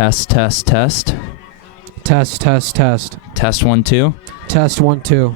Test, test, test. Test, test, test. Test 1, 2. Test 1, 2.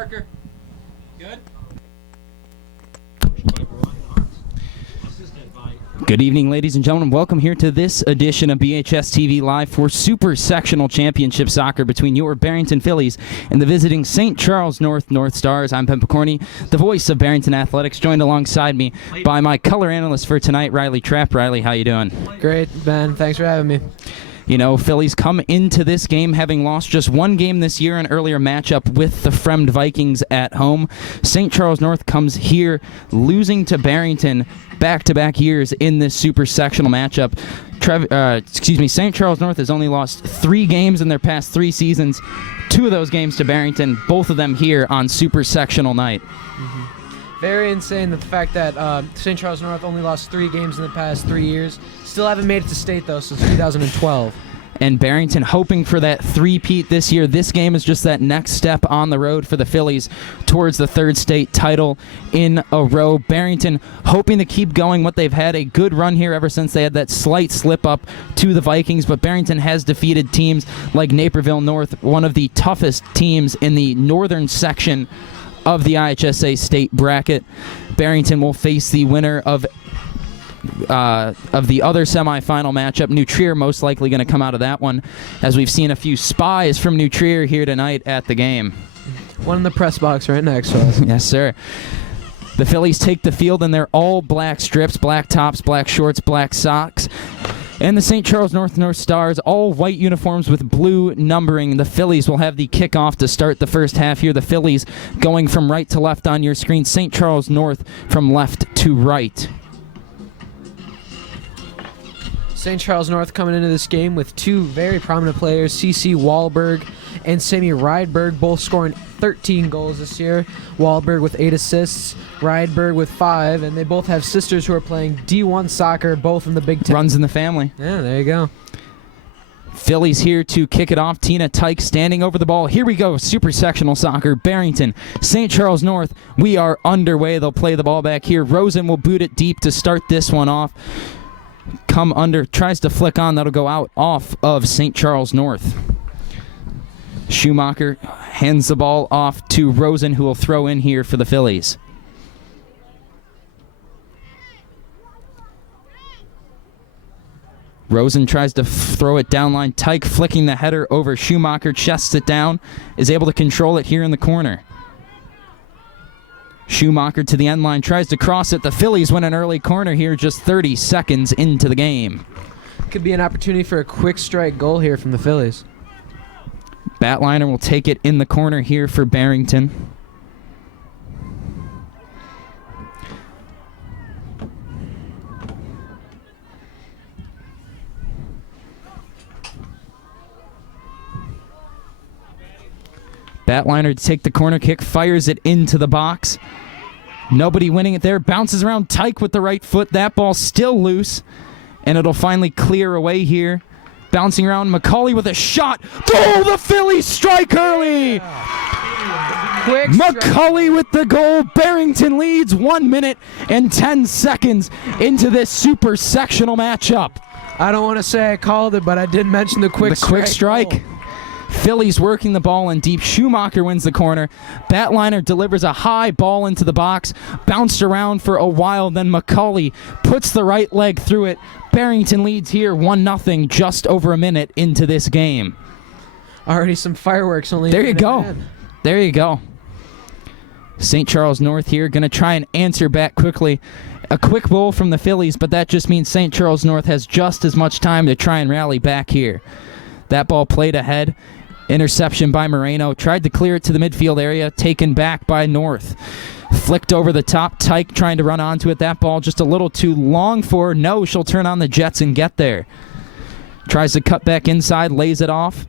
Parker. Good? Good evening, ladies and gentlemen. Welcome here to this edition of BHS TV Live for Super-Sectional Championship Soccer between your Barrington Phillies and the visiting St. Charles North Stars. I'm Ben Picorni, the voice of Barrington Athletics, joined alongside me by my color analyst for tonight, Riley Trapp. Riley, how you doing? Great, Ben. Thanks for having me. You know, Phillies come into this game having lost just one game this year, an earlier matchup with the Fremd Vikings at home. St. Charles North comes here losing to Barrington back-to-back years in this super-sectional matchup. St. Charles North has only lost 3 games in their past 3 seasons, 2 of those games to Barrington, both of them here on super-sectional night. Very insane the fact that St. Charles North only lost 3 games in the past 3 years. Still haven't made it to state, though, since 2012. And Barrington hoping for that three-peat this year. This game is just that next step on the road for the Phillies towards the 3rd state title in a row. Barrington hoping to keep going what they've had a good run here ever since they had that slight slip-up to the Vikings, but Barrington has defeated teams like Naperville North, one of the toughest teams in the northern section of the IHSA state bracket. Barrington will face the winner of the other semifinal matchup. New Trier most likely going to come out of that one, as we've seen a few spies from New Trier here tonight at the game. One in the press box right next to us. Yes, sir. The Phillies take the field in their all black strips, black tops, black shorts, black socks. And the St. Charles North Stars, all white uniforms with blue numbering. The Phillies will have the kickoff to start the first half here. The Phillies going from right to left on your screen. St. Charles North from left to right. St. Charles North coming into this game with 2 very prominent players, C.C. Wahlberg and Sammy Rydberg, both scoring 13 goals this year. Wahlberg with 8 assists, Rydberg with 5, and they both have sisters who are playing D1 soccer, both in the Big Ten. Runs in the family. Yeah, there you go. Phillies here to kick it off. Tina Tyke standing over the ball. Here we go. Super sectional soccer. Barrington, St. Charles North. We are underway. They'll play the ball back here. Rosen will boot it deep to start this one off. Come under, tries to flick on. That'll go out off of St. Charles North. Schumacher hands the ball off to Rosen, who will throw in here for the Phillies. Rosen tries to throw it down line. Tyke flicking the header over Schumacher, chests it down, is able to control it here in the corner. Schumacher to the end line, tries to cross it. The Phillies win an early corner here just 30 seconds into the game. Could be an opportunity for a quick strike goal here from the Phillies. Batliner will take it in the corner here for Barrington. Batliner to take the corner kick, fires it into the box. Nobody winning it there. Bounces around Tyke with the right foot. That ball still loose, and it'll finally clear away here. Bouncing around, McCauley with a shot. Goal! The Phillies strike early! Quick McCauley with the goal. Barrington leads 1 minute and 10 seconds into this super sectional matchup. I don't want to say I called it, but I did mention the quick strike. Goal. Phillies working the ball in deep. Schumacher wins the corner. Batliner delivers a high ball into the box. Bounced around for a while, then McCauley puts the right leg through it. Barrington leads here 1-0 just over a minute into this game. Already some fireworks only. There you go. There you go. St. Charles North here going to try and answer back quickly. A quick goal from the Phillies, but that just means St. Charles North has just as much time to try and rally back here. That ball played ahead. Interception by Moreno. Tried to clear it to the midfield area. Taken back by North. Flicked over the top. Tyke trying to run onto it. That ball just a little too long for her. No, she'll turn on the jets and get there. Tries to cut back inside. Lays it off.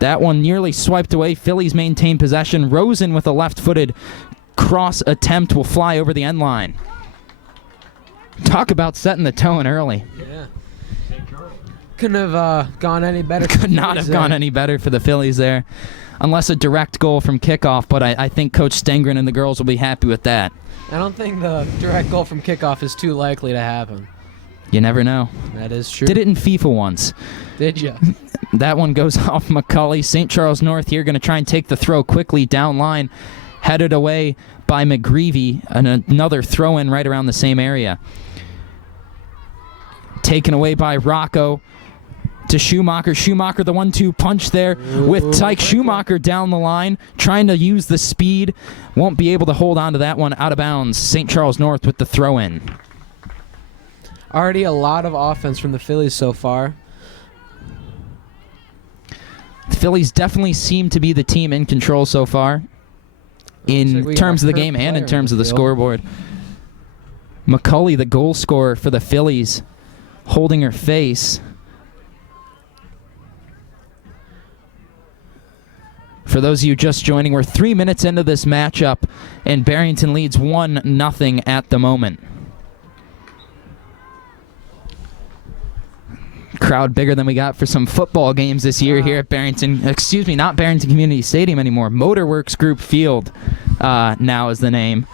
That one nearly swiped away. Phillies maintain possession. Rosen with a left-footed cross attempt will fly over the end line. Talk about setting the tone early. Yeah. Couldn't have gone any better. Could not have gone any better for the Phillies there, unless a direct goal from kickoff, but I think Coach Stengren and the girls will be happy with that. I don't think the direct goal from kickoff is too likely to happen. You never know. That is true. Did it in FIFA once. Did ya? That one goes off McCulley. St. Charles North here going to try and take the throw quickly down line. Headed away by McGreevy. And another throw-in right around the same area. Taken away by Rocco to Schumacher. Schumacher, the 1-2 punch there with Tyke. Schumacher down the line, trying to use the speed. Won't be able to hold on to that one out of bounds. St. Charles North with the throw-in. Already a lot of offense from the Phillies so far. The Phillies definitely seem to be the team in control so far in terms of the game and in terms of the scoreboard. McCulley, the goal scorer for the Phillies, holding her face. For those of you just joining, we're 3 minutes into this matchup, and Barrington leads 1-0 at the moment. Crowd bigger than we got for some football games this year here at Barrington. Excuse me, not Barrington Community Stadium anymore. Motorworks Group Field now is the name.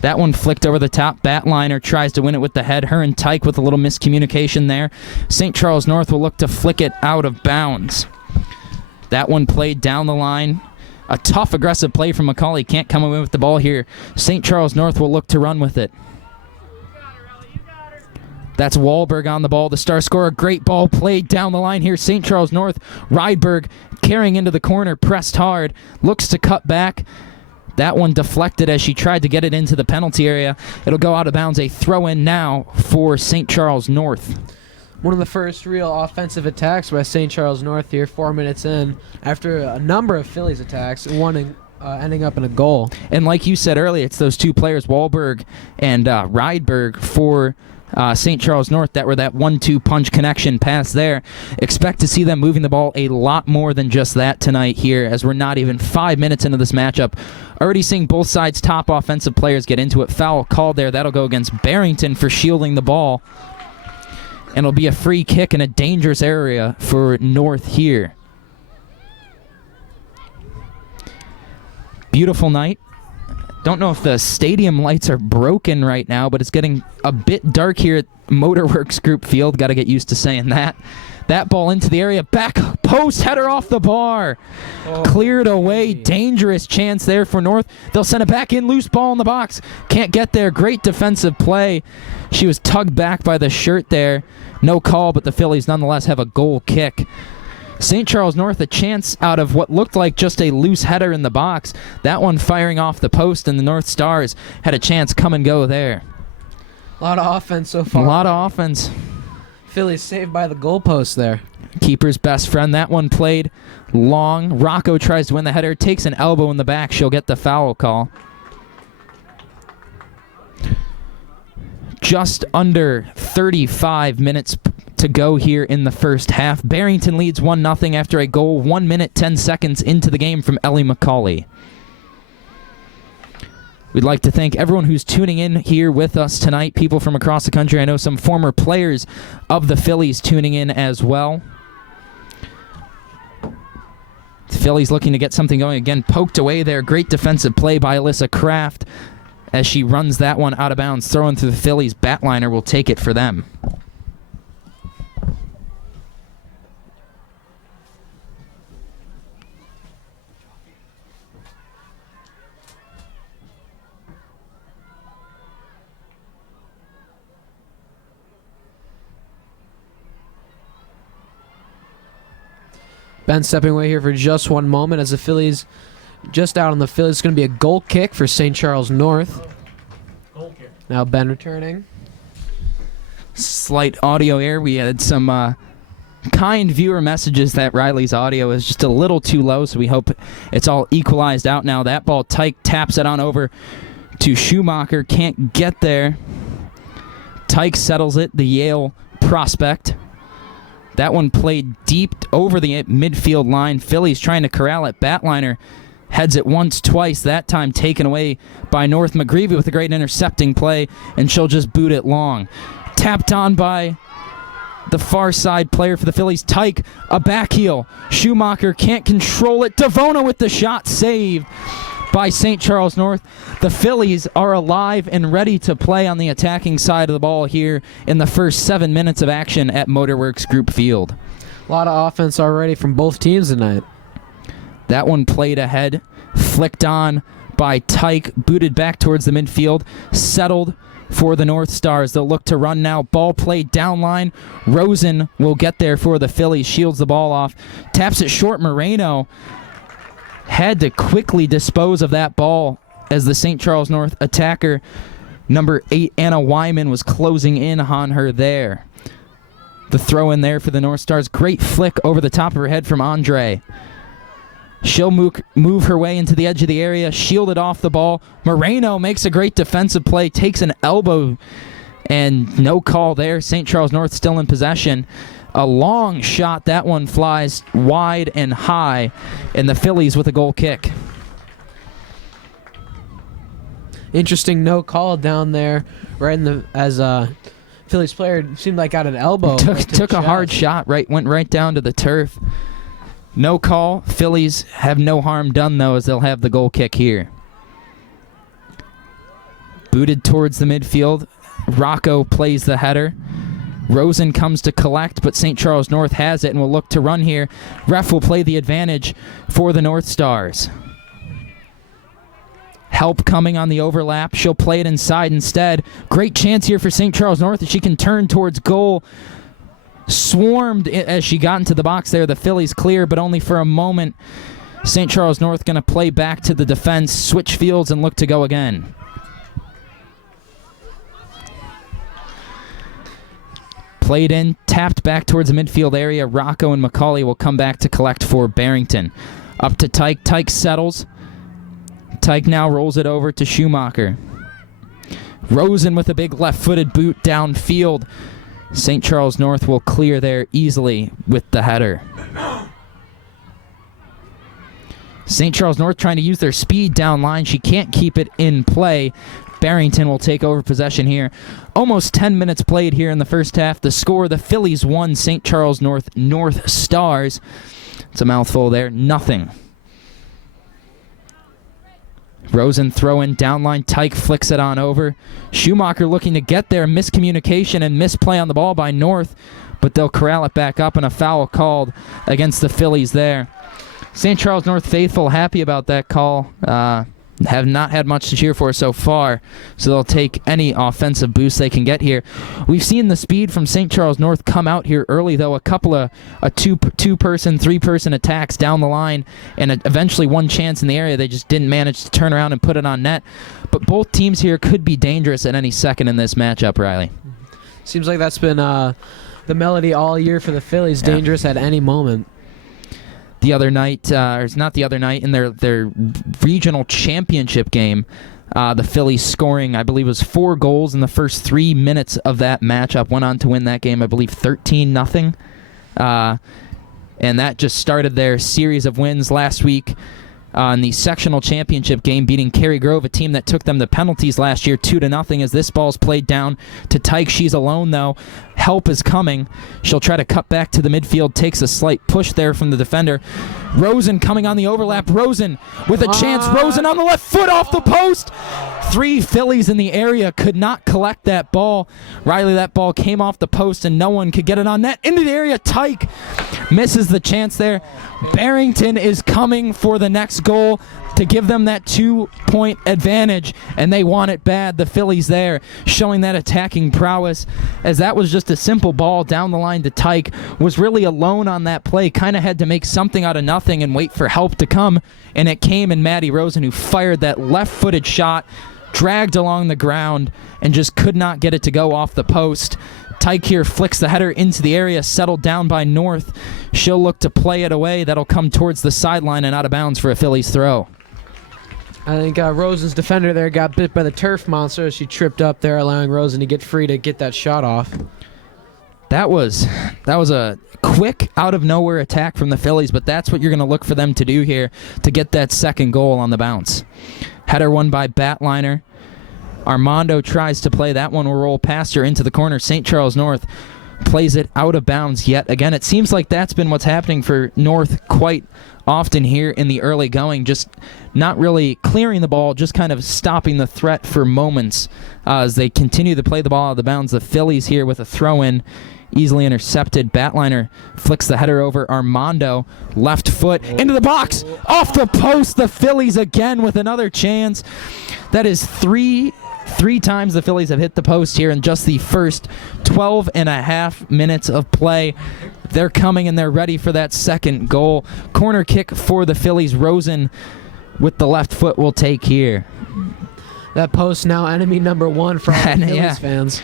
That one flicked over the top. Batliner tries to win it with the head. Her and Tyke with a little miscommunication there. St. Charles North will look to flick it out of bounds. That one played down the line. A tough, aggressive play from McCulley. Can't come away with the ball here. St. Charles North will look to run with it. That's Wahlberg on the ball, the star scorer. Great ball played down the line here. St. Charles North. Rydberg carrying into the corner, pressed hard. Looks to cut back. That one deflected as she tried to get it into the penalty area. It'll go out of bounds. A throw-in now for St. Charles North. One of the first real offensive attacks by St. Charles North here, 4 minutes in, after a number of Phillies attacks, one ending up in a goal. And like you said earlier, it's those two players, Wahlberg and Rydberg, for St. Charles North that were that 1-2 punch connection pass there. Expect to see them moving the ball a lot more than just that tonight here, as we're not even 5 minutes into this matchup. Already seeing both sides' top offensive players get into it. Foul called there. That'll go against Barrington for shielding the ball. And it'll be a free kick in a dangerous area for North here. Beautiful night. Don't know if the stadium lights are broken right now, but it's getting a bit dark here at Motorworks Group Field. Got to get used to saying that. That ball into the area. Back post header off the bar. Cleared away. Dangerous chance there for North. They'll send it back in. Loose ball in the box. Can't get there. Great defensive play. She was tugged back by the shirt there. No call, but the Phillies nonetheless have a goal kick. St. Charles North a chance out of what looked like just a loose header in the box. That one firing off the post, and the North Stars had a chance come and go there. A lot of offense so far. A lot of offense. Phillies saved by the goalpost there. Keeper's best friend. That one played long. Rocco tries to win the header. Takes an elbow in the back. She'll get the foul call. Just under 35 minutes to go here in the first half. Barrington leads 1-0 after a goal 1 minute 10 seconds into the game from Ellie McCauley. We'd like to thank everyone who's tuning in here with us tonight, people from across the country. I know some former players of the Phillies tuning in as well. The Phillies looking to get something going again. Poked away there. Great defensive play by Alyssa Kraft as she runs that one out of bounds. Throwing through the Phillies. Batliner will take it for them. Ben stepping away here for just one moment as the Phillies, just out on the Phillies. It's going to be a goal kick for St. Charles North. Goal kick. Now Ben returning. Slight audio error. We had some kind viewer messages that Riley's audio is just a little too low, so we hope it's all equalized out now. That ball, Tyke taps it on over to Schumacher. Can't get there. Tyke settles it, the Yale prospect. That one played deep over the midfield line. Phillies trying to corral it. Batliner heads it once, twice. That time taken away by North. McGreevy with a great intercepting play, and she'll just boot it long. Tapped on by the far side player for the Phillies. Tyke, a back heel. Schumacher can't control it. Devona with the shot saved by St. Charles North. The Phillies are alive and ready to play on the attacking side of the ball here in the first 7 minutes of action at Motorworks Group Field. A lot of offense already from both teams tonight. That one played ahead, flicked on by Tyke, booted back towards the midfield, settled for the North Stars. They'll look to run now. Ball played down line. Rosen will get there for the Phillies, shields the ball off, taps it short. Moreno had to quickly dispose of that ball as the St. Charles North attacker, number 8, Anna Wyman, was closing in on her there. The throw in there for the North Stars. Great flick over the top of her head from Andre. She'll move her way into the edge of the area, shielded off the ball. Moreno makes a great defensive play, takes an elbow, and no call there. St. Charles North still in possession. A long shot. That one flies wide and high, and the Phillies with a goal kick. Interesting no call down there right in the as Phillies player seemed like got an elbow. Took a hard shot, went right down to the turf. No call. Phillies have no harm done, though, as they'll have the goal kick here. Booted towards the midfield. Rocco plays the header. Rosen comes to collect, but St. Charles North has it and will look to run here. Ref will play the advantage for the North Stars. Help coming on the overlap. She'll play it inside instead. Great chance here for St. Charles North as she can turn towards goal. Swarmed as she got into the box there. The Phillies clear, but only for a moment. St. Charles North going to play back to the defense, switch fields, and look to go again. Played in, tapped back towards the midfield area. Rocco and McCauley will come back to collect for Barrington. Up to Tyke. Tyke settles. Tyke now rolls it over to Schumacher. Rosen with a big left-footed boot downfield. St. Charles North will clear there easily with the header. St. Charles North trying to use their speed down line. She can't keep it in play. Barrington will take over possession here. Almost 10 minutes played here in the first half. The score, the Phillies won, St. Charles North Stars. It's a mouthful there. Nothing. Rosen throwing downline. Tyke flicks it on over. Schumacher looking to get there. Miscommunication and misplay on the ball by North, but they'll corral it back up, and a foul called against the Phillies there. St. Charles North faithful happy about that call. Have not had much to cheer for so far, so they'll take any offensive boost they can get here. We've seen the speed from St. Charles North come out here early, though. A couple of two-person, three-person attacks down the line, and eventually one chance in the area. They just didn't manage to turn around and put it on net. But both teams here could be dangerous at any second in this matchup, Riley. Seems like that's been the melody all year for the Phillies, dangerous at any moment. The other night, or not the other night, in their regional championship game, the Phillies scoring, I believe, was 4 goals in the first 3 minutes of that matchup. Went on to win that game, I believe, 13-0. And that just started their series of wins last week in the sectional championship game, beating Cary Grove, a team that took them to penalties last year, 2-0, as this ball's played down to Tyke. She's alone, though. Help is coming. She'll try to cut back to the midfield, takes a slight push there from the defender. Rosen coming on the overlap. Rosen with a chance. Rosen on the left foot off the post. 3 Phillies in the area could not collect that ball. Riley, that ball came off the post and no one could get it on net. Into the area, Tyke misses the chance there. Barrington is coming for the next goal to give them that 2-point advantage, and they want it bad. The Phillies there showing that attacking prowess, as that was just a simple ball down the line to Tyke. Was really alone on that play, kind of had to make something out of nothing and wait for help to come, and it came in Maddie Rosen, who fired that left-footed shot, dragged along the ground, and just could not get it to go off the post. Tyke here flicks the header into the area, settled down by North. She'll look to play it away. That'll come towards the sideline and out of bounds for a Phillies throw. I think Rosen's defender there got bit by the turf monster as she tripped up there, allowing Rosen to get free to get that shot off. That was a quick, out-of-nowhere attack from the Phillies, but that's what you're going to look for them to do here to get that second goal on the bounce. Header won by Batliner. Armando tries to play that one. Will roll past her into the corner. St. Charles North plays it out of bounds yet again. It seems like that's been what's happening for North quite often here in the early going, just not really clearing the ball, just kind of stopping the threat for moments as they continue to play the ball out of bounds. The Phillies here with a throw-in, easily intercepted. Batliner flicks the header over. Armando, left foot, into the box, off the post. The Phillies again with another chance. That is three times the Phillies have hit the post here in just the first 12 and a half minutes of play. They're coming and they're ready for that second goal. Corner kick for the Phillies. Rosen with the left foot will take here. That post now enemy number one for all the Phillies Yeah. fans.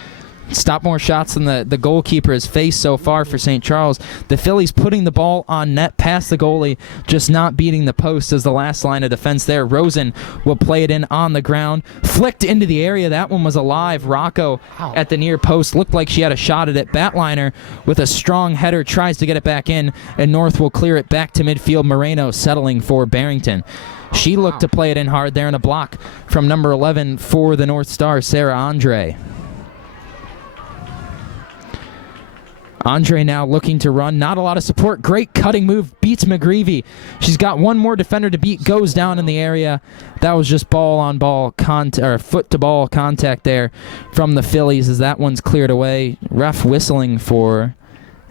Stop more shots than the goalkeeper has faced so far for St. Charles. The Phillies putting the ball on net past the goalie, just not beating the post as the last line of defense there. Rosen will play it in on the ground. Flicked into the area. That one was alive. Rocco at the near post looked like she had a shot at it. Batliner with a strong header tries to get it back in, and North will clear it back to midfield. Moreno settling for Barrington. She looked to play it in hard there in a block from number 11 for the North Star, Sarah Andre. Andre now looking to run. Not a lot of support. Great cutting move. Beats McGreevy. She's got one more defender to beat. Goes down in the area. That was just ball-on-ball or foot-to-ball contact there from the Phillies as that one's cleared away. Ref whistling for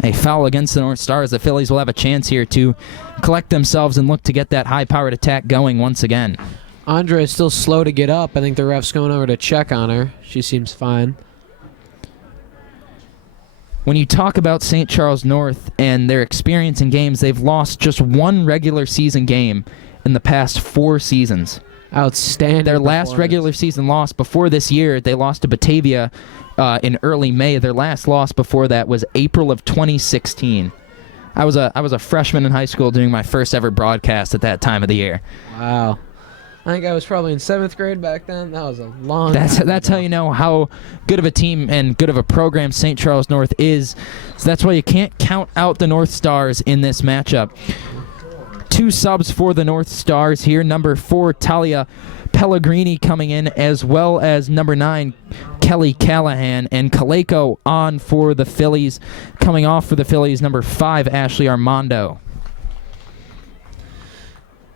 a foul against the North Stars. The Phillies will have a chance here to collect themselves and look to get that high-powered attack going once again. Andre is still slow to get up. I think the ref's going over to check on her. She seems fine. When you talk about St. Charles North and their experience in games, they've lost just one regular season game in the past 4 seasons. Outstanding. Their last regular season loss before this year, they lost to Batavia in early May. Their last loss before that was April of 2016. I was a freshman in high school doing my first ever broadcast at that time of the year. Wow. I think I was probably in 7th grade back then. That was a long time That's ago. how you know how good of a team and good of a program St. Charles North is. So that's why you can't count out the North Stars in this matchup. 2 subs for the North Stars here. Number 4, Talia Pellegrini coming in, as well as number 9, Kelly Callahan. And Kaleko on for the Phillies. Coming off for the Phillies, number 5, Ashley Armando.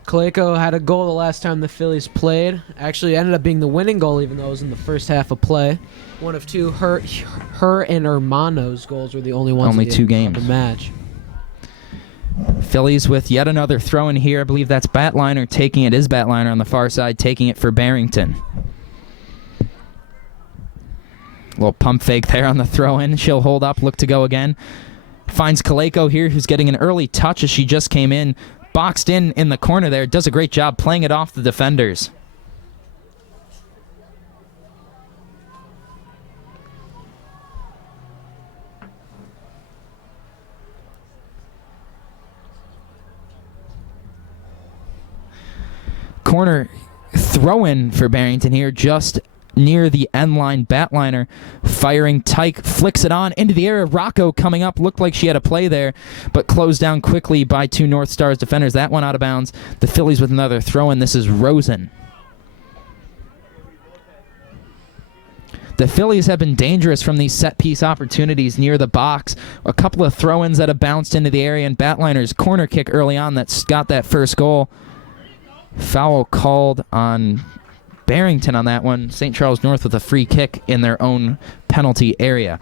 Kaleko had a goal the last time the Phillies played. Actually ended up being the winning goal, even though it was in the first half of play. One of 2. Her and Hermano's goals were the only ones. Only 2 games. The match. Phillies with yet another throw in here. I believe that's Batliner taking it. Is Batliner on the far side taking it for Barrington. Little pump fake there on the throw in. She'll hold up, look to go again. Finds Kaleko here, who's getting an early touch as she just came in. Boxed in the corner there. Does a great job playing it off the defenders. Corner throw-in for Barrington here, just near the end line. Batliner firing. Tyke flicks it on into the area. Rocco coming up. Looked like she had a play there, but closed down quickly by 2 North Stars defenders. That one out of bounds. The Phillies with another throw-in. This is Rosen. The Phillies have been dangerous from these set-piece opportunities near the box. A couple of throw-ins that have bounced into the area, and Batliner's corner kick early on that's got that first goal. Foul called on Barrington on that one. St. Charles North with a free kick in their own penalty area.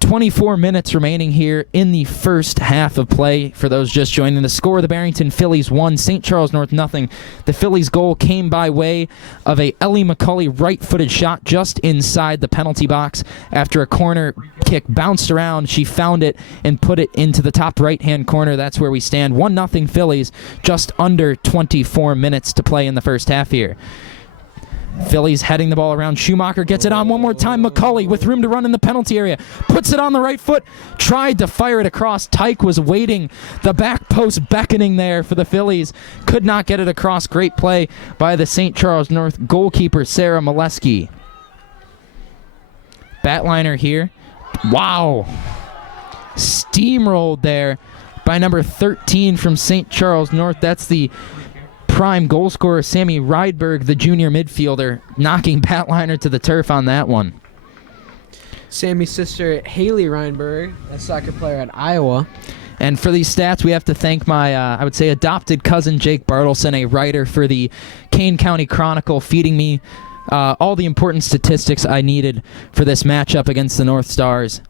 24 minutes remaining here in the first half of play. For those just joining the score, the Barrington Phillies 1, St. Charles North nothing. The Phillies goal came by way of a Ellie McCauley right-footed shot just inside the penalty box. After a corner kick bounced around, she found it and put it into the top right-hand corner. That's where we stand. 1-0 Phillies, just under 24 minutes to play in the first half here. Phillies heading the ball around. Schumacher gets it on one more time. McCauley with room to run in the penalty area. Puts it on the right foot. Tried to fire it across. Tyke was waiting. The back post beckoning there for the Phillies. Could not get it across. Great play by the St. Charles North goalkeeper, Sarah Molesky. Batliner here. Wow. Steamrolled there by number 13 from St. Charles North. That's the prime goal scorer, Sammy Rydberg, the junior midfielder, knocking Batliner to the turf on that one. Sammy's sister, Haley Reinberg, a soccer player at Iowa. And for these stats, we have to thank my, I would say, adopted cousin, Jake Bartleson, a writer for the Kane County Chronicle, feeding me all the important statistics I needed for this matchup against the North Stars,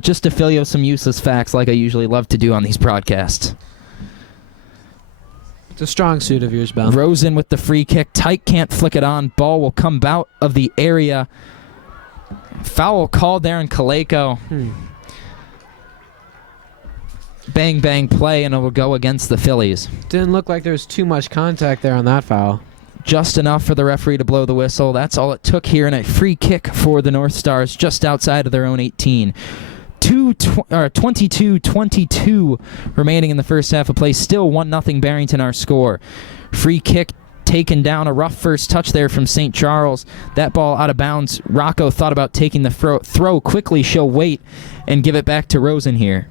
just to fill you with some useless facts like I usually love to do on these broadcasts. It's a strong suit of yours, Ben. Rosen with the free kick. Tyke can't flick it on. Ball will come out of the area. Foul called there in Kaleko. Bang, bang play, and it will go against the Phillies. Didn't look like there was too much contact there on that foul. Just enough for the referee to blow the whistle. That's all it took here, and a free kick for the North Stars just outside of their own 18. 22-22 remaining in the first half of play. Still 1-0 Barrington our score. Free kick taken down. A rough first touch there from St. Charles. That ball out of bounds. Rocco thought about taking the throw, quickly show weight, and give it back to Rosen here.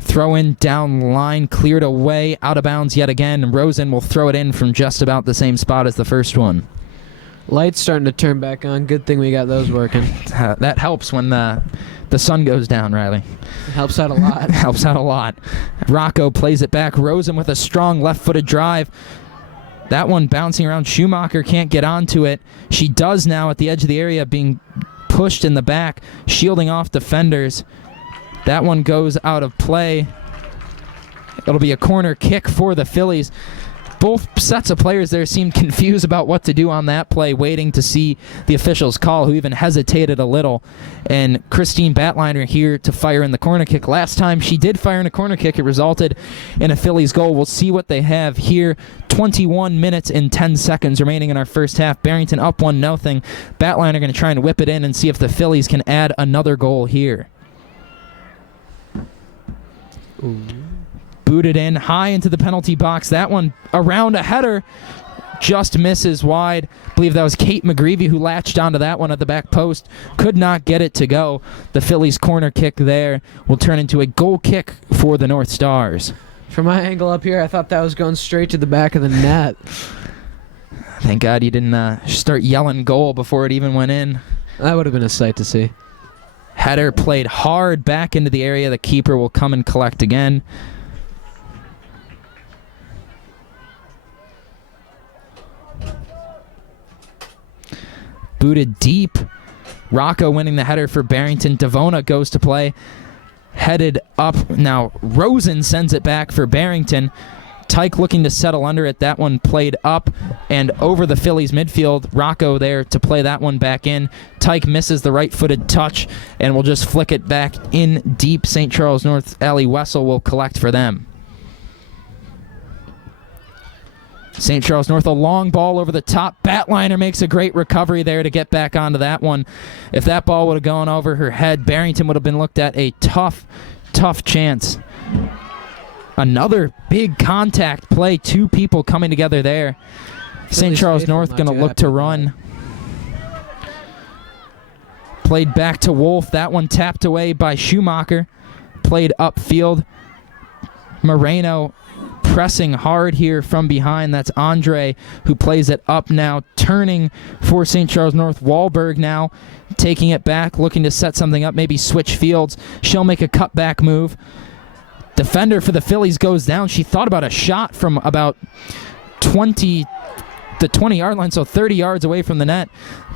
Throw in down line, cleared away, out of bounds yet again. Rosen will throw it in from just about the same spot as the first one. Lights starting to turn back on. Good thing we got those working. That helps when the sun goes down, Riley. It helps out a lot. Helps out a lot. Rocco plays it back. Rosen with a strong left-footed drive. That one bouncing around. Schumacher can't get onto it. She does now at the edge of the area, being pushed in the back, shielding off defenders. That one goes out of play. It'll be a corner kick for the Phillies. Both sets of players there seemed confused about what to do on that play, waiting to see the officials call, who even hesitated a little. And Christine Batliner here to fire in the corner kick. Last time she did fire in a corner kick, it resulted in a Phillies goal. We'll see what they have here. 21 minutes and 10 seconds remaining in our first half. Barrington up 1-0. Batliner going to try and whip it in and see if the Phillies can add another goal here. Ooh. Booted in high into the penalty box. That one around a header, just misses wide. I believe that was Kate McGreevy who latched onto that one at the back post. Could not get it to go. The Phillies' corner kick there will turn into a goal kick for the North Stars. From my angle up here, I thought that was going straight to the back of the net. Thank God you didn't start yelling goal before it even went in. That would have been a sight to see. Header played hard back into the area. The keeper will come and collect again. Booted deep. Rocco winning the header for Barrington. Devona goes to play. Headed up. Now Rosen sends it back for Barrington. Tyke looking to settle under it. That one played up and over the Phillies midfield. Rocco there to play that one back in. Tyke misses the right-footed touch and will just flick it back in deep. St. Charles North. Allie Wessel will collect for them. St. Charles North, a long ball over the top. Batliner makes a great recovery there to get back onto that one. If that ball would have gone over her head, Barrington would have been looked at a tough chance. Another big contact play. Two people coming together there. St. Charles North going to look to run. Played back to Wolf. That one tapped away by Schumacher. Played upfield. Moreno pressing hard here from behind. That's Andre who plays it up now. Turning for St. Charles North. Wahlberg now taking it back, looking to set something up, maybe switch fields. She'll make a cutback move. Defender for the Phillies goes down. She thought about a shot from about the 20-yard line, so 30 yards away from the net.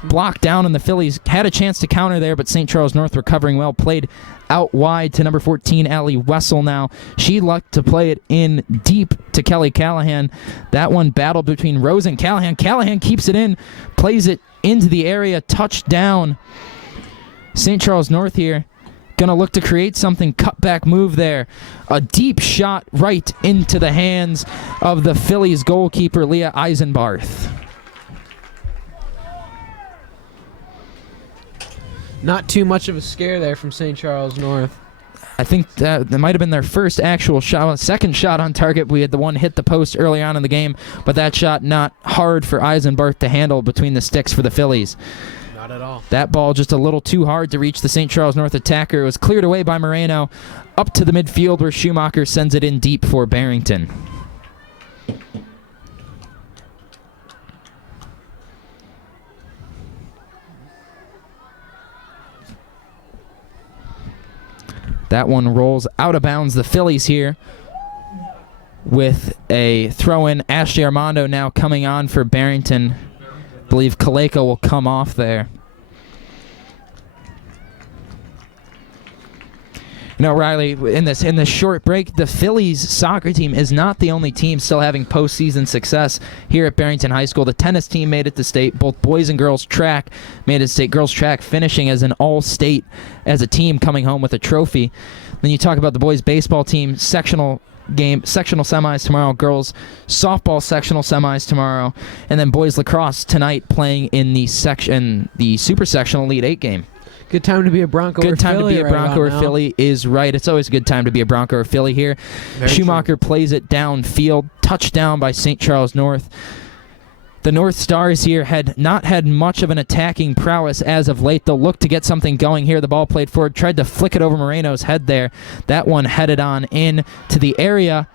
Blocked down, and the Phillies had a chance to counter there, but St. Charles North recovering well. Played out wide to number 14, Allie Wessel now. She lucked to play it in deep to Kelly Callahan. That one battled between Rosen and Callahan. Callahan keeps it in, plays it into the area, touchdown. St. Charles North here. Going to look to create something, cutback move there. A deep shot right into the hands of the Phillies goalkeeper, Leah Eisenbarth. Not too much of a scare there from St. Charles North. I think that might have been their first actual shot, second shot on target. We had the one hit the post early on in the game, but that shot not hard for Eisenbarth to handle between the sticks for the Phillies. Not at all. That ball just a little too hard to reach the St. Charles North attacker. It was cleared away by Moreno up to the midfield where Schumacher sends it in deep for Barrington. That one rolls out of bounds. The Phillies here with a throw-in. Ashley Armando now coming on for Barrington. I believe Kaleko will come off there. You know, Riley, in this short break, the Phillies soccer team is not the only team still having postseason success here at Barrington High School. The tennis team made it to state. Both boys and girls track made it to state. Girls track finishing as an all-state as a team, coming home with a trophy. Then you talk about the boys baseball team, sectional semis tomorrow, girls softball sectional semis tomorrow, and then boys lacrosse tonight playing in the Super-Sectional Elite 8 game. Good time to be a Bronco Good or time Philly to be a Bronco or Philly is right. It's always a good time to be a Bronco or Philly here. Very Schumacher plays it downfield. Touchdown by St. Charles North. The North Stars here had not had much of an attacking prowess as of late. They'll look to get something going here. The ball played forward. Tried to flick it over Moreno's head there. That one headed on in to the area.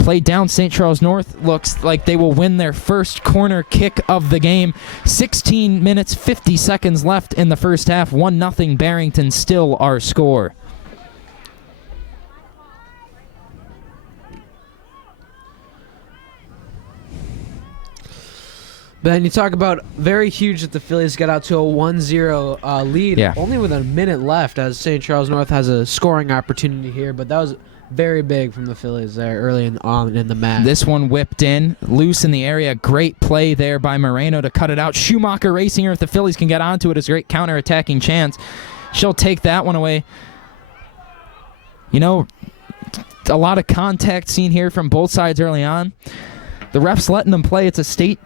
Played down. St. Charles North looks like they will win their first corner kick of the game. 16 minutes, 50 seconds left in the first half. 1-0 Barrington still our score. Ben, you talk about very huge that the Phillies got out to a 1-0 lead. Yeah. Only with a minute left as St. Charles North has a scoring opportunity here, but that was very big from the Phillies there early in the match. This one whipped in, loose in the area. Great play there by Moreno to cut it out. Schumacher racing her. If the Phillies can get onto it, it's a great counter-attacking chance. She'll take that one away. You know, a lot of contact seen here from both sides early on. The refs letting them play. It's a state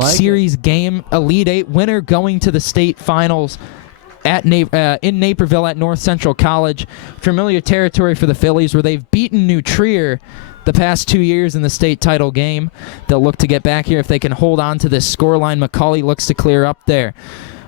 series game. Elite 8 winner going to the state finals in Naperville at North Central College. Familiar territory for the Phillies, where they've beaten New Trier the past 2 years in the state title game. They'll look to get back here if they can hold on to this scoreline. McCauley looks to clear up there.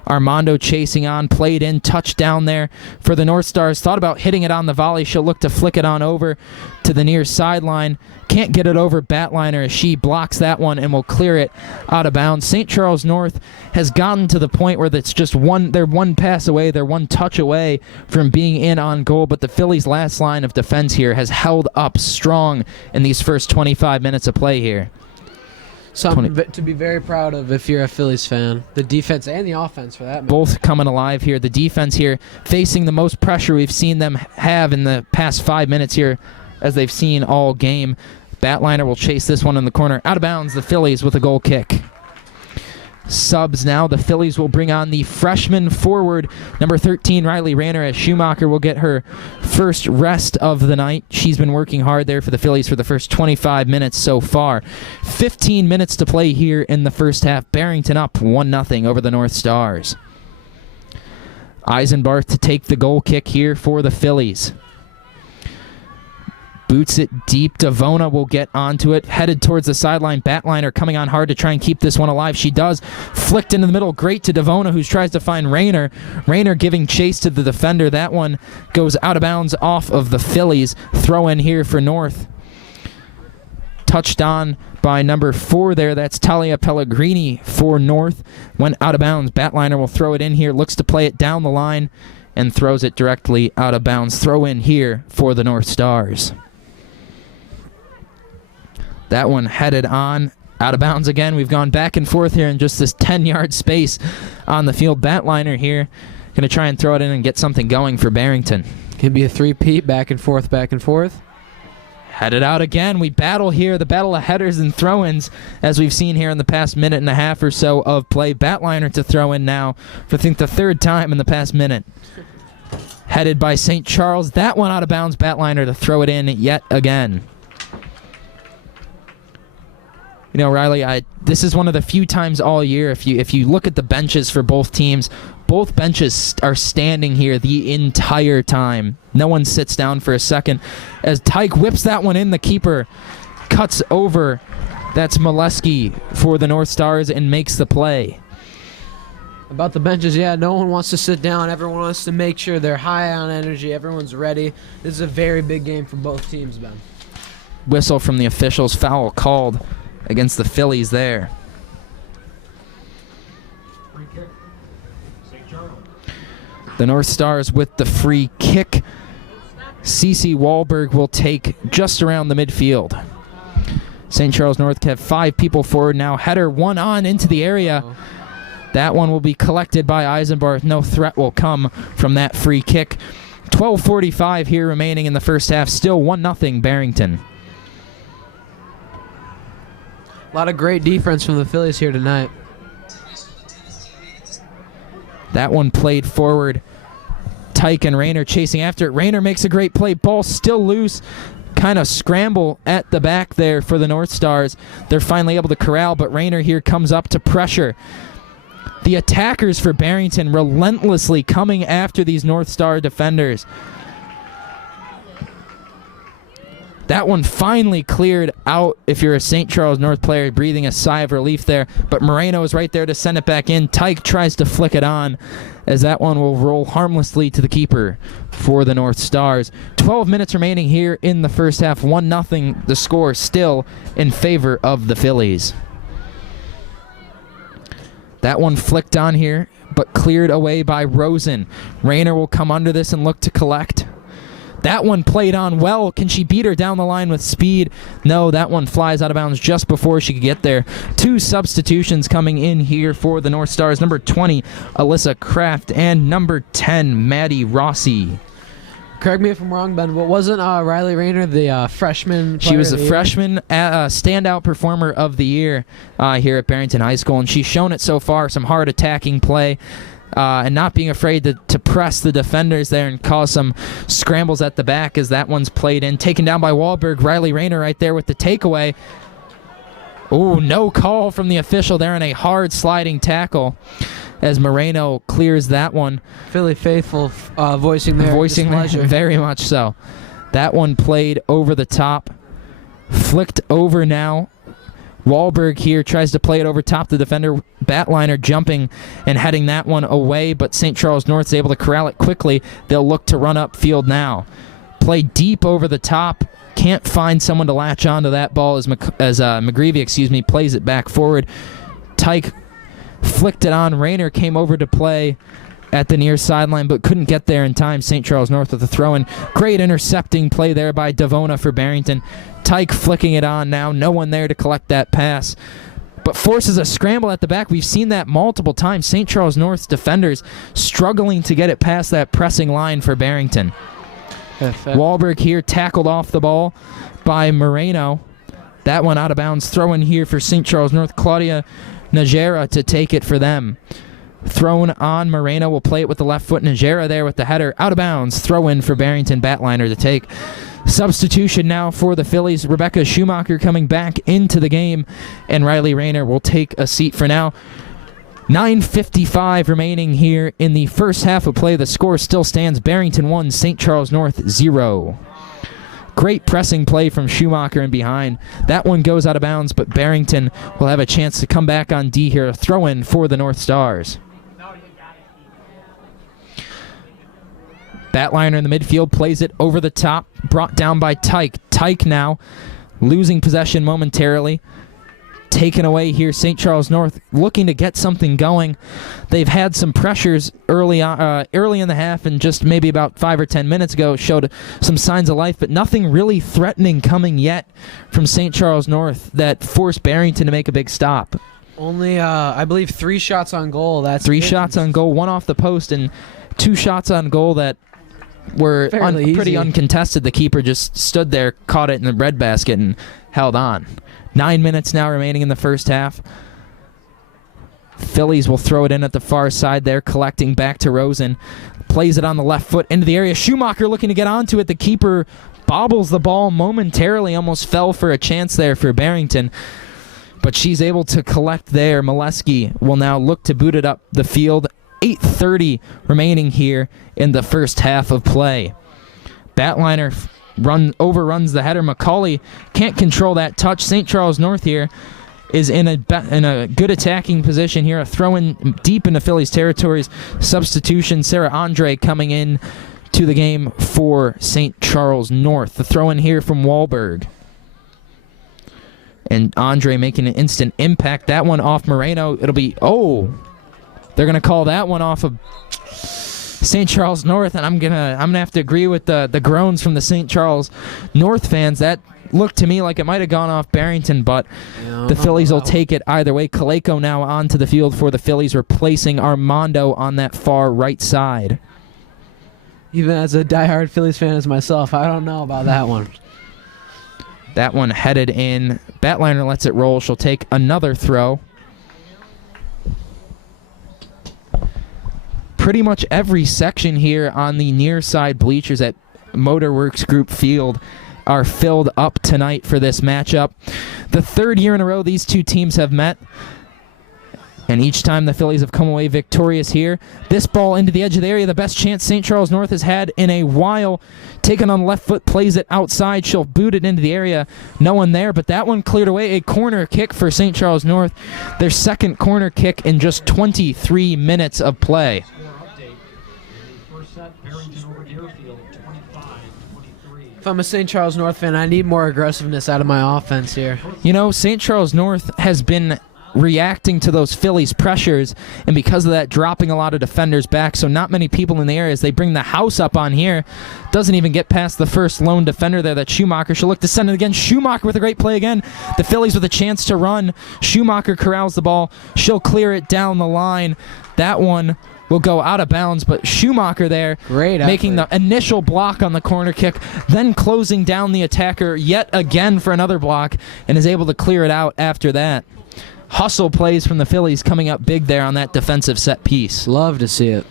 Armando chasing on, played in, touchdown there for the North Stars. Thought about hitting it on the volley. She'll look to flick it on over to the near sideline. Can't get it over Batliner as she blocks that one and will clear it out of bounds. St. Charles North has gotten to the point where it's just they're one pass away, they're one touch away from being in on goal, but the Phillies' last line of defense here has held up strong in these first 25 minutes of play here. Something to be very proud of if you're a Phillies fan. The defense and the offense, for that matter. Both coming alive here. The defense here facing the most pressure we've seen them have in the past 5 minutes here, as they've seen all game. Batliner will chase this one in the corner. Out of bounds, the Phillies with a goal kick. Subs now. The Phillies will bring on the freshman forward, number 13, Riley Rayner, as Schumacher will get her first rest of the night. She's been working hard there for the Phillies for the first 25 minutes so far. 15 minutes to play here in the first half. Barrington up 1-0 over the North Stars. Eisenbarth to take the goal kick here for the Phillies. Boots it deep. Devona will get onto it. Headed towards the sideline. Batliner coming on hard to try and keep this one alive. She does. Flicked into the middle. Great to Devona, who tries to find Rayner. Rayner giving chase to the defender. That one goes out of bounds off of the Phillies. Throw in here for North. Touched on by number 4 there. That's Talia Pellegrini for North. Went out of bounds. Batliner will throw it in here. Looks to play it down the line and throws it directly out of bounds. Throw in here for the North Stars. That one headed on out of bounds again. We've gone back and forth here in just this 10-yard space on the field. Batliner here going to try and throw it in and get something going for Barrington. Can be a three-peat, back and forth, back and forth. Headed out again. We battle here, the battle of headers and throw-ins, as we've seen here in the past minute and a half or so of play. Batliner to throw in now for, I think, the third time in the past minute. Headed by St. Charles. That one out of bounds. Batliner to throw it in yet again. You know, Riley, this is one of the few times all year, if you look at the benches for both teams, both benches are standing here the entire time. No one sits down for a second. As Tyke whips that one in, the keeper cuts over. That's Molesky for the North Stars and makes the play. About the benches, yeah, no one wants to sit down. Everyone wants to make sure they're high on energy. Everyone's ready. This is a very big game for both teams, Ben. Whistle from the officials. Foul called against the Phillies there. The North Stars with the free kick. CC Wahlberg will take just around the midfield. St. Charles North have 5 people forward now. Header one on into the area. That one will be collected by Eisenbarth. No threat will come from that free kick. 12:45 here remaining in the first half. Still 1-0 Barrington. A lot of great defense from the Phillies here tonight. That one played forward. Tyke and Rayner chasing after it. Rayner makes a great play. Ball still loose. Kind of scramble at the back there for the North Stars. They're finally able to corral, but Rayner here comes up to pressure. The attackers for Barrington relentlessly coming after these North Star defenders. That one finally cleared out if you're a St. Charles North player, breathing a sigh of relief there. But Moreno is right there to send it back in. Tyke tries to flick it on as that one will roll harmlessly to the keeper for the North Stars. 12 minutes remaining here in the first half. 1-0 the score still in favor of the Phillies. That one flicked on here, but cleared away by Rosen. Rayner will come under this and look to collect. That one played on well. Can she beat her down the line with speed? No, that one flies out of bounds just before she could get there. 2 substitutions coming in here for the North Stars. Number 20, Alyssa Kraft, and number 10, Maddie Rossi. Correct me if I'm wrong, Ben, but wasn't Riley Rayner the freshman player? She was the freshman standout performer of the year here at Barrington High School, and she's shown it so far. Some hard attacking play. And not being afraid to press the defenders there and cause some scrambles at the back as that one's played in. Taken down by Wahlberg. Riley Rayner right there with the takeaway. Oh, no call from the official there, and a hard sliding tackle as Moreno clears that one. Philly faithful voicing their displeasure. Very much so. That one played over the top. Flicked over now. Wahlberg here tries to play it over top the defender. Batliner jumping and heading that one away, but St. Charles North is able to corral it quickly. They'll look to run upfield now. Play deep over the top. Can't find someone to latch onto that ball as McGreevy, plays it back forward. Tyke flicked it on. Rayner came over to play at the near sideline, but couldn't get there in time. St. Charles North with a throw-in. Great intercepting play there by Devona for Barrington. Tyke flicking it on now. No one there to collect that pass, but forces a scramble at the back. We've seen that multiple times. St. Charles North's defenders struggling to get it past that pressing line for Barrington. Wahlberg here tackled off the ball by Moreno. That one out of bounds. Throw in here for St. Charles North. Claudia Najera to take it for them. Thrown on Moreno will play it with the left foot. Najera there with the header. Out of bounds. Throw in for Barrington. Batliner to take. Substitution now for the Phillies. Rebecca Schumacher coming back into the game, and Riley Rayner will take a seat for now. 9:55 remaining here in the first half of play. The score still stands Barrington 1, St. Charles North 0. Great pressing play from Schumacher in behind. That one goes out of bounds, but Barrington will have a chance to come back on D here. A throw-in for the North Stars. Batliner in the midfield plays it over the top, brought down by Tyke. Tyke now losing possession momentarily. Taken away here, St. Charles North looking to get something going. They've had some pressures early in the half, and just maybe about 5 or 10 minutes ago showed some signs of life, but nothing really threatening coming yet from St. Charles North that forced Barrington to make a big stop. Only, I believe, 3 shots on goal. That's 3 shots on goal, 1 off the post, and 2 shots on goal that were pretty uncontested. The keeper just stood there, caught it in the breadbasket, and held on. 9 minutes now remaining in the first half. Phillies will throw it in at the far side there, collecting back to Rosen. Plays it on the left foot into the area. Schumacher looking to get onto it. The keeper bobbles the ball momentarily, almost fell for a chance there for Barrington. But she's able to collect there. Molesky will now look to boot it up the field. 8:30 remaining here in the first half of play. Batliner overruns the header. McCauley can't control that touch. St. Charles North here is in a good attacking position here. A throw-in deep into Phillies territories. Substitution, Sarah Andre coming in to the game for St. Charles North. The throw-in here from Wahlberg. And Andre making an instant impact. That one off Moreno. It'll be, they're going to call that one off of St. Charles North, and I'm gonna have to agree with the groans from the St. Charles North fans. That looked to me like it might have gone off Barrington, but the Phillies will take it either way. Kaleko now onto the field for the Phillies, replacing Armando on that far right side. Even as a diehard Phillies fan as myself, I don't know about that one. That one headed in. Batliner lets it roll. She'll take another throw. Pretty much every section here on the near side bleachers at Motorworks Group Field are filled up tonight for this matchup. The third year in a row these two teams have met, and each time the Phillies have come away victorious here. This ball into the edge of the area, the best chance St. Charles North has had in a while. Taken on the left foot, plays it outside. She'll boot it into the area. No one there, but that one cleared away. A corner kick for St. Charles North. Their second corner kick in just 23 minutes of play. If I'm a St. Charles North fan, I need more aggressiveness out of my offense here. You know, St. Charles North has been reacting to those Phillies pressures, and because of that, dropping a lot of defenders back, so not many people in the area as they bring the house up on here. Doesn't even get past the first lone defender there, that Schumacher. She'll look to send it again. Schumacher with a great play again. The Phillies with a chance to run. Schumacher corrals the ball. She'll clear it down the line. That one will go out of bounds, but Schumacher there making the initial block on the corner kick, then closing down the attacker yet again for another block, and is able to clear it out after that. Hustle plays from the Phillies coming up big there on that defensive set piece. Love to see it.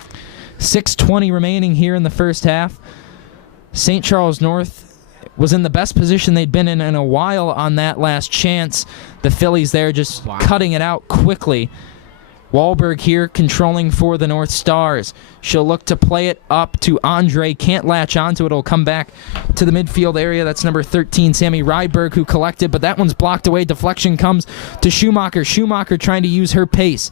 6:20 remaining here in the first half. St. Charles North was in the best position they'd been in a while on that last chance. The Phillies there just cutting it out quickly. Wahlberg here controlling for the North Stars. She'll look to play it up to Andre. Can't latch onto it. It'll come back to the midfield area. That's number 13, Sammy Rydberg, who collected, but that one's blocked away. Deflection comes to Schumacher. Schumacher trying to use her pace.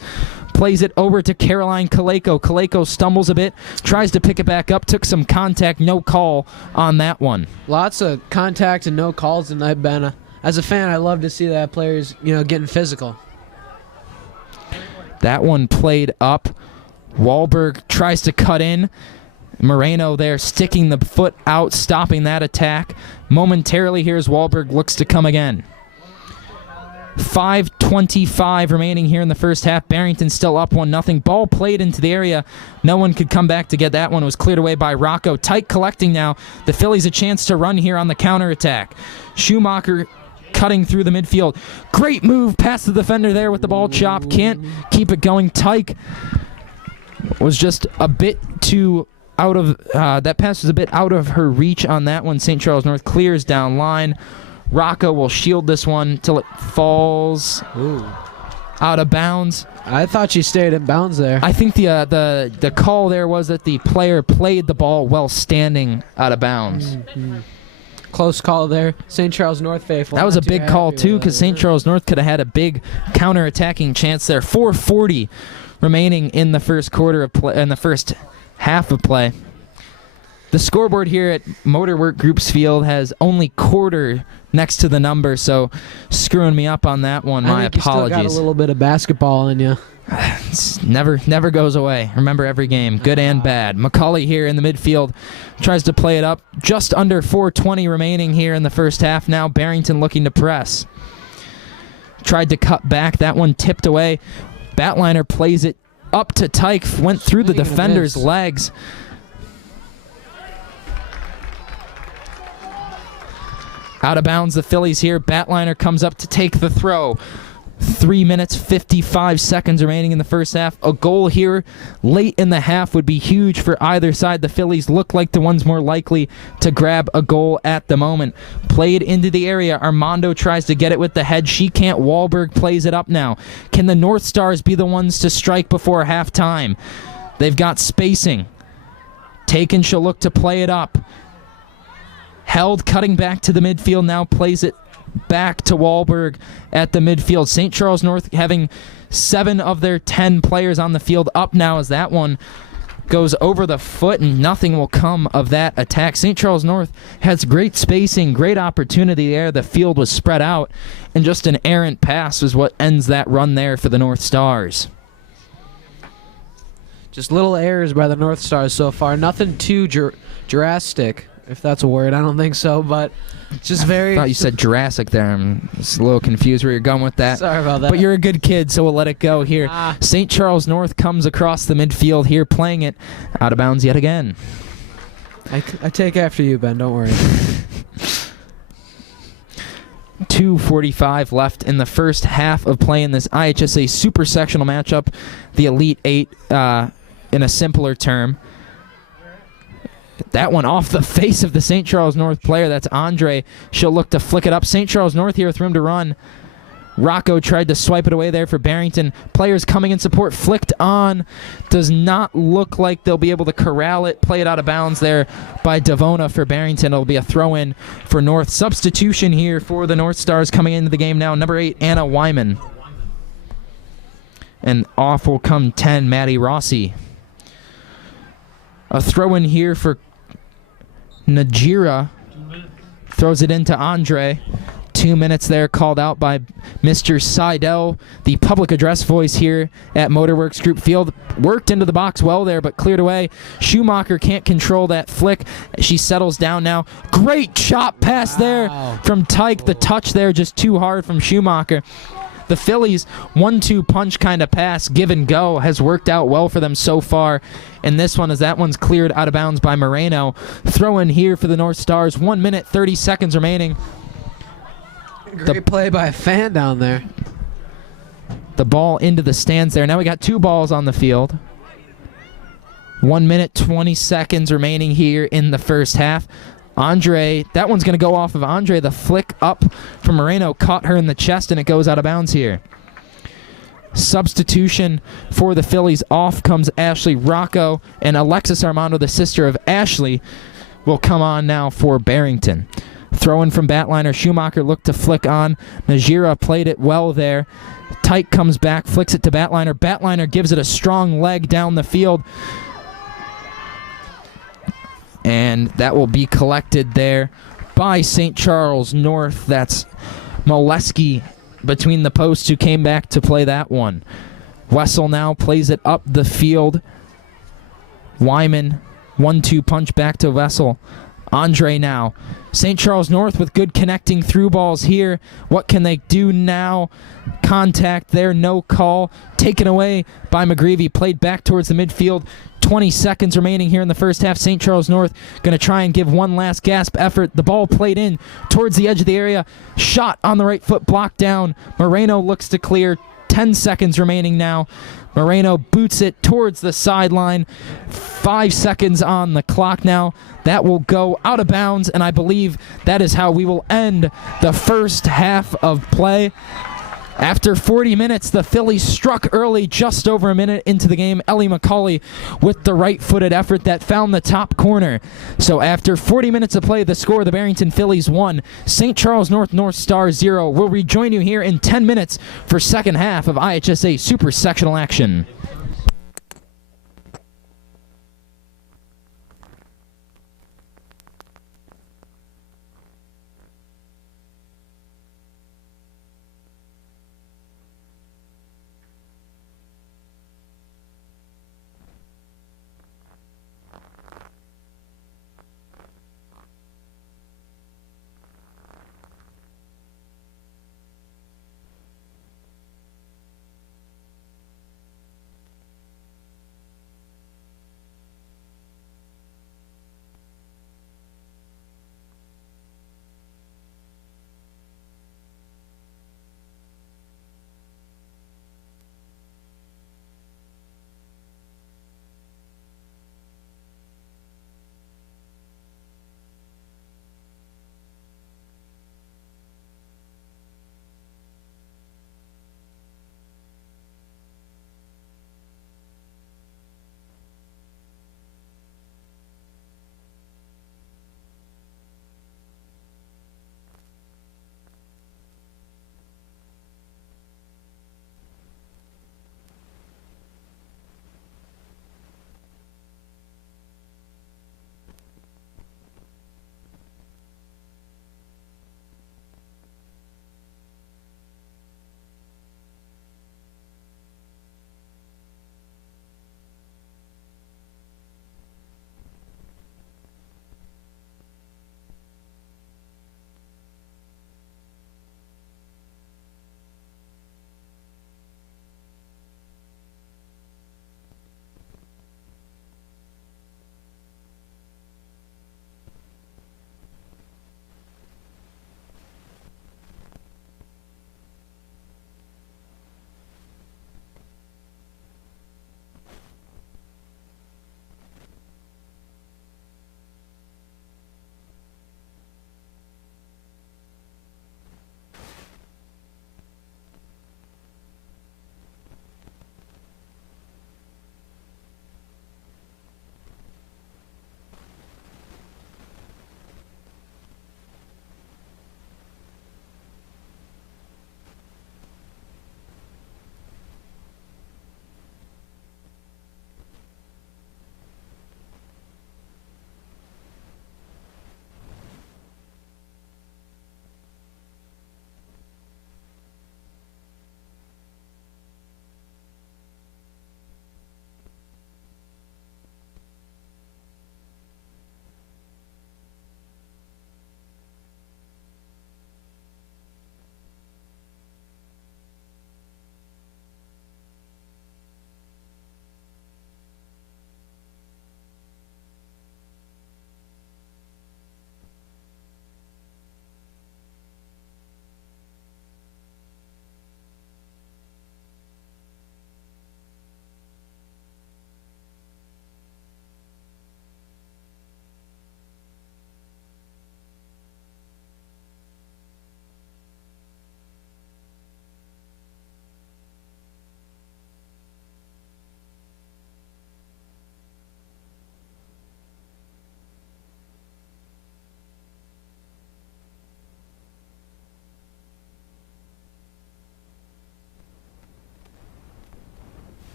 Plays it over to Caroline Kaleko. Kaleko stumbles a bit, tries to pick it back up, took some contact, no call on that one. Lots of contact and no calls tonight, Ben. As a fan, I love to see that players, getting physical. That one played up. Wahlberg tries to cut in. Moreno there sticking the foot out, stopping that attack. Momentarily, here's Wahlberg, looks to come again. 5:25 remaining here in the first half. Barrington still up 1-0. Ball played into the area. No one could come back to get that one. It was cleared away by Rocco. Tight collecting now. The Phillies a chance to run here on the counterattack. Schumacher cutting through the midfield. Great move past the defender there with the ball chop. Can't keep it going. Tyke was just a bit too out of that pass was a bit out of her reach on that one. St. Charles North clears down line. Rocco will shield this one till it falls out of bounds. I thought she stayed in bounds there. I think the call there was that the player played the ball while standing out of bounds. Mm-hmm. Close call there. St. Charles North faithful. That was a big call, too, because St. Charles North could have had a big counter-attacking chance there. 4:40 remaining in the first quarter of play, in the first half of play. The scoreboard here at Motorwork Groups Field has only quarter next to the number, so screwing me up on that one. My apologies. You still got a little bit of basketball in you. It's never goes away. Remember every game, good and bad. McCulley here in the midfield tries to play it up. Just under 4:20 remaining here in the first half. Now Barrington looking to press. Tried to cut back. That one tipped away. Batliner plays it up to Tyke. Went through the defender's legs. Out of bounds, the Phillies here. Batliner comes up to take the throw. 3 minutes, 55 seconds remaining in the first half. A goal here late in the half would be huge for either side. The Phillies look like the ones more likely to grab a goal at the moment. Played into the area. Armando tries to get it with the head. She can't. Wahlberg plays it up now. Can the North Stars be the ones to strike before halftime? They've got spacing. Taken, she'll look to play it up. Held, cutting back to the midfield, now plays it back to Wahlberg at the midfield. St. Charles North having 7 of their 10 players on the field up now as that one goes over the foot, and nothing will come of that attack. St. Charles North has great spacing, great opportunity there. The field was spread out, and just an errant pass was what ends that run there for the North Stars. Just little errors by the North Stars so far. Nothing too drastic, if that's a word. I don't think so, but just very... I thought you said Jurassic there. I'm just a little confused where you're going with that. Sorry about that. But you're a good kid, so we'll let it go here. Ah. St. Charles North comes across the midfield here, playing it out of bounds yet again. I take after you, Ben. Don't worry. 2:45 left in the first half of play in this IHSA Super-Sectional matchup, the Elite Eight in a simpler term. That one off the face of the St. Charles North player. That's Andre. She'll look to flick it up. St. Charles North here with room to run. Rocco tried to swipe it away there for Barrington. Players coming in support. Flicked on. Does not look like they'll be able to corral it. Play it out of bounds there by Devona for Barrington. It'll be a throw-in for North. Substitution here for the North Stars coming into the game now. Number 8, Anna Wyman. And off will come 10, Maddie Rossi. A throw-in here for Najira. Throws it into Andre. 2 minutes there called out by Mr. Seidel, the public address voice here at Motorworks Group Field. Worked into the box well there, but cleared away. Schumacher can't control that flick. She settles down now. Great chop pass there from Tyke. The touch there just too hard from Schumacher. The Phillies 1-2 punch kind of pass, give and go, has worked out well for them so far. And this one, as that one's cleared out of bounds by Moreno. Throw in here for the North Stars. 1 minute, 30 seconds remaining. Great play by a fan down there. The ball into the stands there. Now we got 2 balls on the field. 1 minute, 20 seconds remaining here in the first half. Andre, that one's going to go off of Andre. The flick up from Moreno caught her in the chest, and it goes out of bounds here. Substitution for the Phillies. Off comes Ashley Rocco, and Alexis Armando, the sister of Ashley, will come on now for Barrington. Throw in from Batliner. Schumacher looked to flick on. Najira played it well there. Tyke comes back, flicks it to Batliner. Batliner gives it a strong leg down the field. And that will be collected there by St. Charles North. That's Molesky between the posts who came back to play that one. Wessel now plays it up the field. Wyman, 1-2 punch back to Wessel. Andre now. St. Charles North with good connecting through balls here. What can they do now? Contact there, no call. Taken away by McGreevy. Played back towards the midfield. 20 seconds remaining here in the first half. St. Charles North going to try and give one last gasp effort. The ball played in towards the edge of the area. Shot on the right foot, blocked down. Moreno looks to clear. 10 seconds remaining now. Moreno boots it towards the sideline. 5 seconds on the clock now. That will go out of bounds, and I believe that is how we will end the first half of play. After 40 minutes, the Phillies struck early, just over a minute into the game. Ellie McCauley with the right-footed effort that found the top corner. So after 40 minutes of play, the score, the Barrington Phillies 1, St. Charles North Stars 0. We'll rejoin you here in 10 minutes for second half of IHSA Super-Sectional action.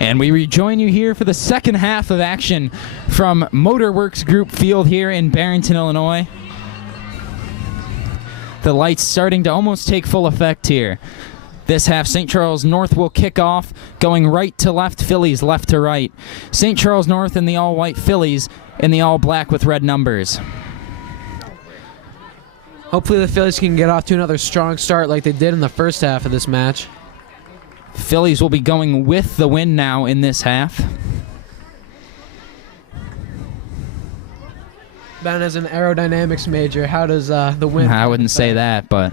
And we rejoin you here for the second half of action from Motorworks Group Field here in Barrington, Illinois. The lights starting to almost take full effect here. This half, St. Charles North will kick off, going right to left, Phillies left to right. St. Charles North in the all-white, Phillies in the all-black with red numbers. Hopefully the Phillies can get off to another strong start like they did in the first half of this match. Phillies will be going with the win now in this half. Ben, as an aerodynamics major, how does the wind... I wouldn't say that, but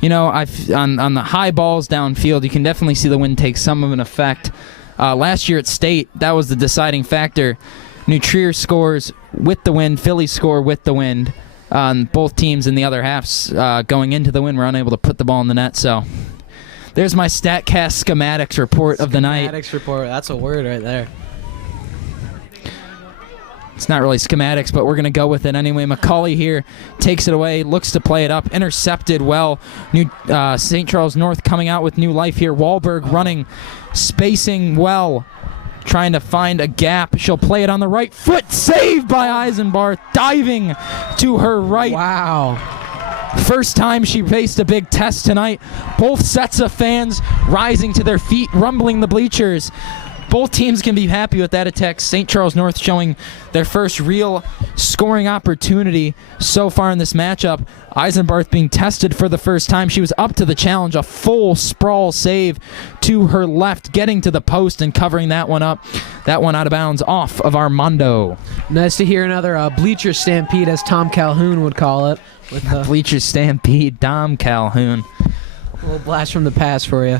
you know, on the high balls downfield, you can definitely see the wind take some of an effect. Last year at State, that was the deciding factor. New Trier scores with the wind, Phillies score with the wind. Both teams in the other halves going into the wind were unable to put the ball in the net, so there's my StatCast schematics report of the night. Schematics report, that's a word right there. It's not really schematics, but we're going to go with it anyway. McCauley here takes it away, looks to play it up, intercepted well. New St. Charles North coming out with new life here. Wahlberg running, spacing well, trying to find a gap. She'll play it on the right foot. Saved by Eisenbarth, diving to her right. Wow. First time she faced a big test tonight. Both sets of fans rising to their feet, rumbling the bleachers. Both teams can be happy with that attack. St. Charles North showing their first real scoring opportunity so far in this matchup. Eisenbarth being tested for the first time. She was up to the challenge, a full sprawl save to her left, getting to the post and covering that one up. That one out of bounds off of Armando. Nice to hear another bleacher stampede, as Tom Calhoun would call it. With Bleacher stampede, Tom Calhoun. A little blast from the past for you.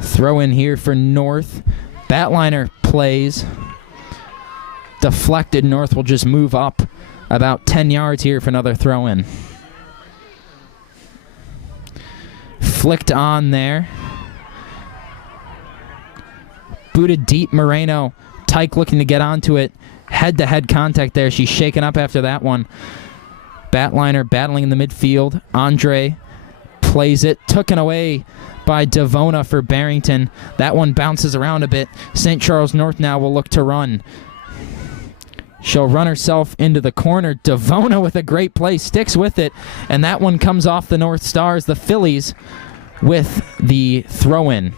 Throw in here for North. Batliner plays. Deflected. North will just move up about 10 yards here for another throw in. Flicked on there. Booted deep, Moreno. Tyke looking to get onto it. Head-to-head contact there. She's shaken up after that one. Batliner battling in the midfield. Andre plays it. Taken away by Devona for Barrington. That one bounces around a bit. St. Charles North now will look to run. She'll run herself into the corner. Devona with a great play, sticks with it, and that one comes off the North Stars. The Phillies with the throw-in.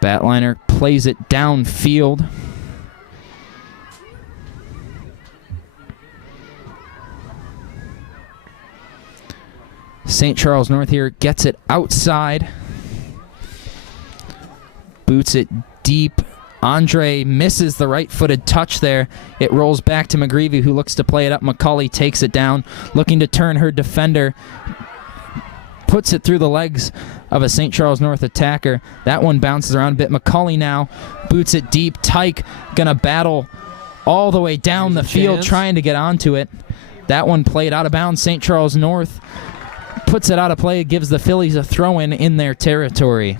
Batliner plays it downfield. St. Charles North here gets it outside. Boots it deep. Andre misses the right-footed touch there. It rolls back to McGreevy, who looks to play it up. McCauley takes it down, looking to turn her defender. Puts it through the legs of a St. Charles North attacker. That one bounces around a bit. McCauley now boots it deep. Tyke gonna battle all the way down the field trying to get onto it. That one played out of bounds. St. Charles North puts it out of play. Gives the Phillies a throw-in in their territory.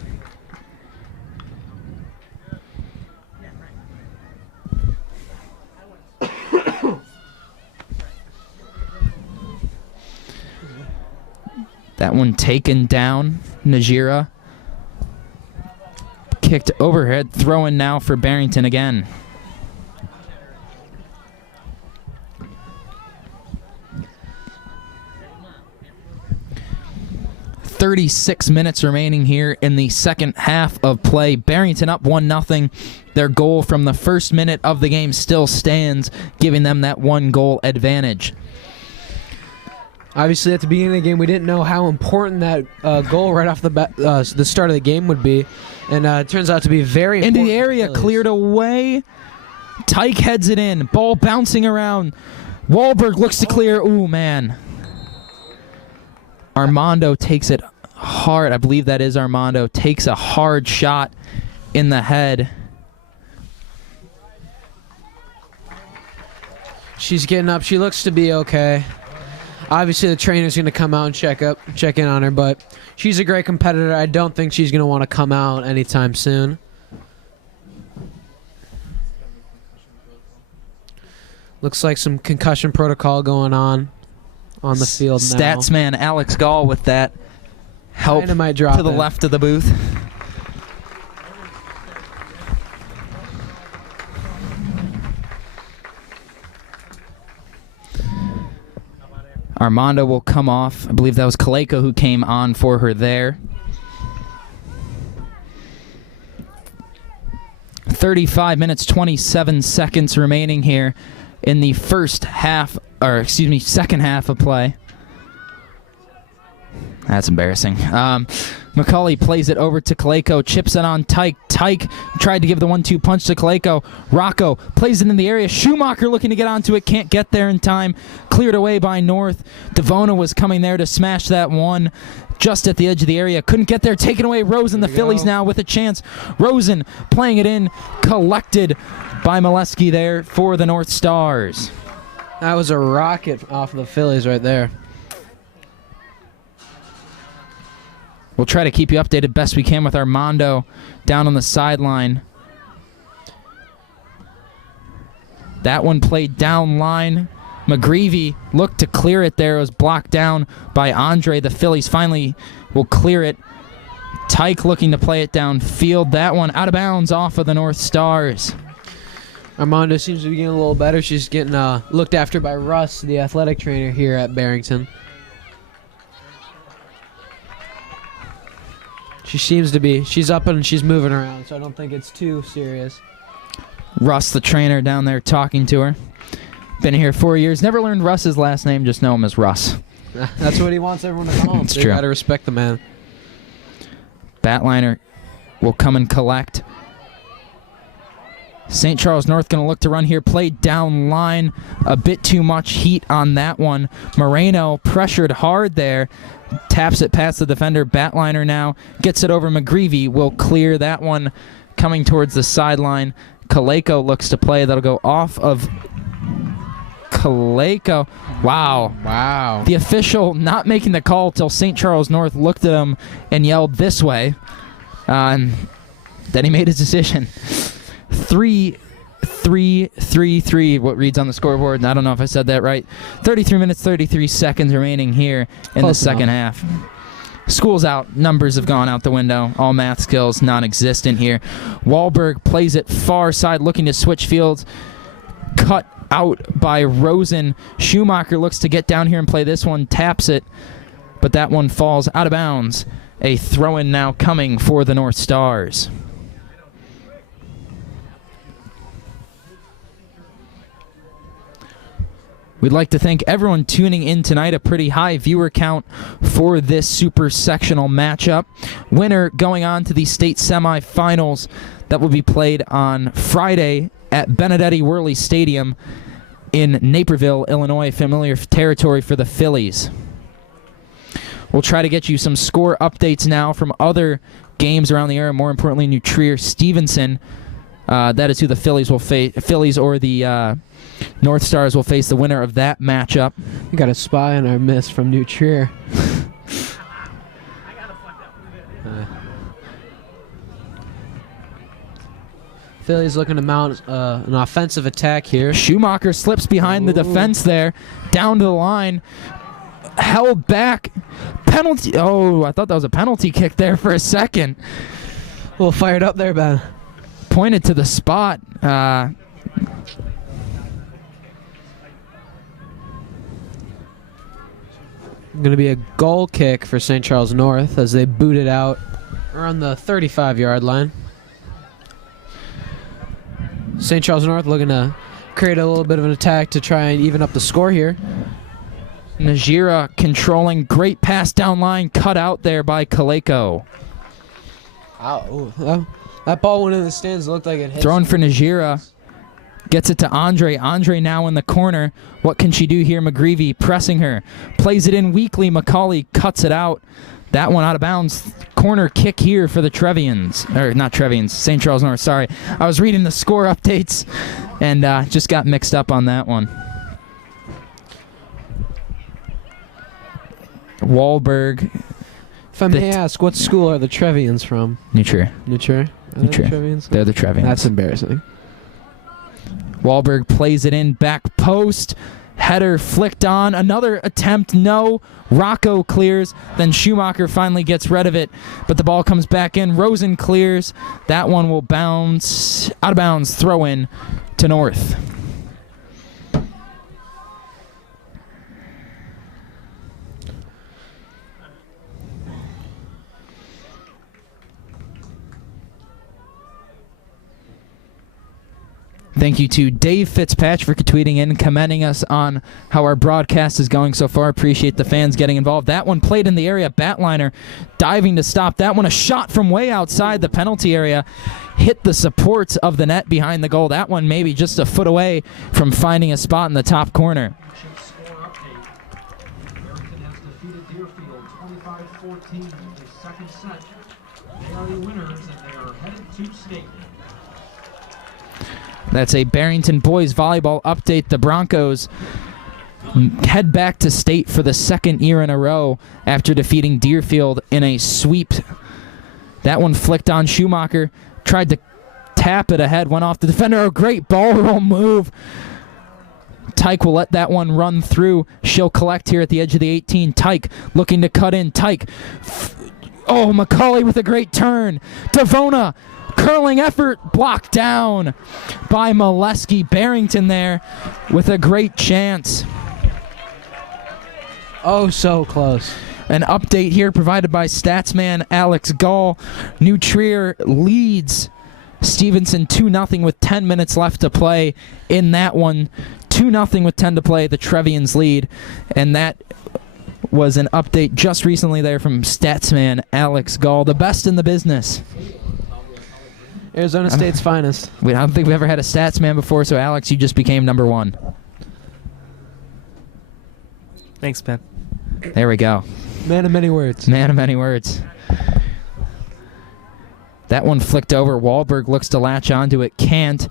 That one taken down. Najira kicked overhead. Throw-in now for Barrington again. .36 minutes remaining here in the second half of play. Barrington up 1-0. Their goal from the first minute of the game still stands, giving them that one-goal advantage. Obviously, at the beginning of the game, we didn't know how important that goal right off the start of the game would be, and it turns out to be very important. Into the area, cleared away. Tyke heads it in. Ball bouncing around. Wahlberg looks to clear. Ooh, man. Armando takes it hard. I believe that is Armando. Takes a hard shot in the head. She's getting up. She looks to be okay. Obviously, the trainer's going to come out and check in on her, but she's a great competitor. I don't think she's going to want to come out anytime soon. Looks like some concussion protocol going on the field now. Stats man Alex Gall with that help Might drop to the left of the booth. Armando will come off. I believe that was Kaleko who came on for her there. 35 minutes, 27 seconds remaining here in the second half of play. That's embarrassing. Macaulay plays it over to Kaleko, chips it on Tyke. Tyke tried to give the 1-2 punch to Kaleko. Rocco plays it in the area. Schumacher looking to get onto it, can't get there in time. Cleared away by North. Devona was coming there to smash that one just at the edge of the area. Couldn't get there, taken away. Rosen, the Phillies now with a chance. Rosen playing it in, collected by Molesky there for the North Stars. That was a rocket off of the Phillies right there. We'll try to keep you updated best we can with Armando down on the sideline. That one played down line. McGreevy looked to clear it there. It was blocked down by Andre. The Phillies finally will clear it. Tyke looking to play it downfield. That one out of bounds off of the North Stars. Armando seems to be getting a little better. She's getting looked after by Russ, the athletic trainer here at Barrington. She seems to be. She's up and she's moving around, so I don't think it's too serious. Russ, the trainer, down there talking to her. Been here 4 years. Never learned Russ's last name. Just know him as Russ. That's what he wants everyone to call him. It's true. true. You gotta respect the man. Batliner will come and collect. St. Charles North going to look to run here. Played down line. A bit too much heat on that one. Moreno pressured hard there. Taps it past the defender. Batliner now gets it over. McGreevy will clear that one coming towards the sideline. Kaleko looks to play. That'll go off of Kaleko. Wow. Wow. The official not making the call till St. Charles North looked at him and yelled this way. And then he made his decision. 3-3-3-3, what reads on the scoreboard. I don't know if I said that right. 33 minutes, 33 seconds remaining here in the second half. School's out. Numbers have gone out the window. All math skills non-existent here. Wahlberg plays it far side, looking to switch fields. Cut out by Rosen. Schumacher looks to get down here and play this one. Taps it, but that one falls out of bounds. A throw-in now coming for the North Stars. We'd like to thank everyone tuning in tonight. A pretty high viewer count for this super-sectional matchup. Winner going on to the state semifinals that will be played on Friday at Benedetti Worley Stadium in Naperville, Illinois, familiar territory for the Phillies. We'll try to get you some score updates now from other games around the area, more importantly, New Trier-Stevenson. That is who the Phillies will face. Phillies or the North Stars will face the winner of that matchup. We got a spy on our miss from New Trier. Phillies looking to mount an offensive attack here. Schumacher slips behind the defense there, down to the line, held back. Penalty. Oh, I thought that was a penalty kick there for a second. A little fired up there, Ben. Pointed to the spot. Going to be a goal kick for St. Charles North as they boot it out around the 35-yard line. St. Charles North looking to create a little bit of an attack to try and even up the score here. Najira controlling, great pass down line, cut out there by Kaleko. Ow. That ball went in the stands. It looked like it hit. Thrown for Najira. Gets it to Andre. Andre now in the corner. What can she do here? McGreevy pressing her. Plays it in weakly. Macaulay cuts it out. That one out of bounds. Corner kick here for the Trevians. Or not Trevians, St. Charles North, sorry. I was reading the score updates and just got mixed up on that one. Wahlberg. If I may ask, what school are the Trevians from? New Trier. New Trier? Are they the Trevians? They're the Trevians. That's embarrassing. Wahlberg plays it in, back post. Header flicked on. Another attempt, no. Rocco clears. Then Schumacher finally gets rid of it, but the ball comes back in. Rosen clears. That one will bounce out of bounds. Throw in to North. Thank you to Dave Fitzpatrick for tweeting in, commending us on how our broadcast is going so far. Appreciate the fans getting involved. That one played in the area. Batliner diving to stop that one. A shot from way outside the penalty area. Hit the supports of the net behind the goal. That one maybe just a foot away from finding a spot in the top corner. Barrington has defeated Deerfield 25-14 in the second set. They are the winners and they are headed to state. That's a Barrington boys volleyball update. The Broncos head back to state for the second year in a row after defeating Deerfield in a sweep. That one flicked on Schumacher. Tried to tap it ahead. Went off the defender. A great ball roll move. Tyke will let that one run through. She'll collect here at the edge of the 18. Tyke looking to cut in. Tyke. Oh, McCauley with a great turn. Devona. Curling effort blocked down by Molesky. Barrington there with a great chance. Oh, so close. An update here provided by Statsman Alex Gall. New Trier leads Stevenson 2-0 with 10 minutes left to play in that one. 2-0 with 10 to play. The Trevians lead. And that was an update just recently there from Statsman Alex Gall, the best in the business. Arizona State's finest. I don't think we've ever had a stats man before, so Alex, you just became number one. Thanks, man. There we go. Man of many words. Man of many words. That one flicked over. Wahlberg looks to latch onto it. Can't.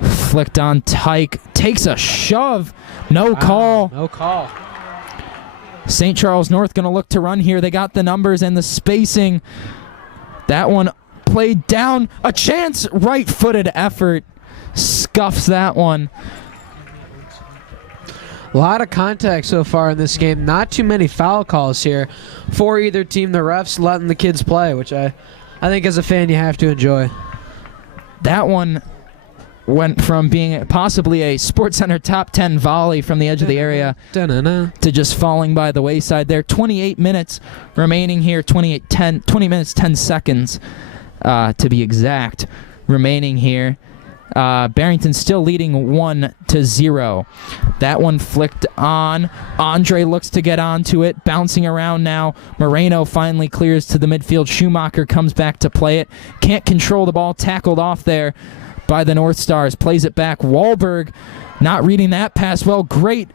Flicked on Tyke. Takes a shove. No call. No call. St. Charles North going to look to run here. They got the numbers and the spacing. That one played down. A chance. Right-footed effort. Scuffs that one. A lot of contact so far in this game. Not too many foul calls here for either team. The refs letting the kids play, which I think as a fan you have to enjoy. That one went from being possibly a SportsCenter top 10 volley from the edge of the area to just falling by the wayside there. 28 minutes remaining here. 20 minutes, 10 seconds to be exact remaining here. Barrington still leading 1-0. That one flicked on. Andre looks to get onto it. Bouncing around now. Moreno finally clears to the midfield. Schumacher comes back to play it. Can't control the ball. Tackled off there by the North Stars. Plays it back. Wahlberg not reading that pass well. Great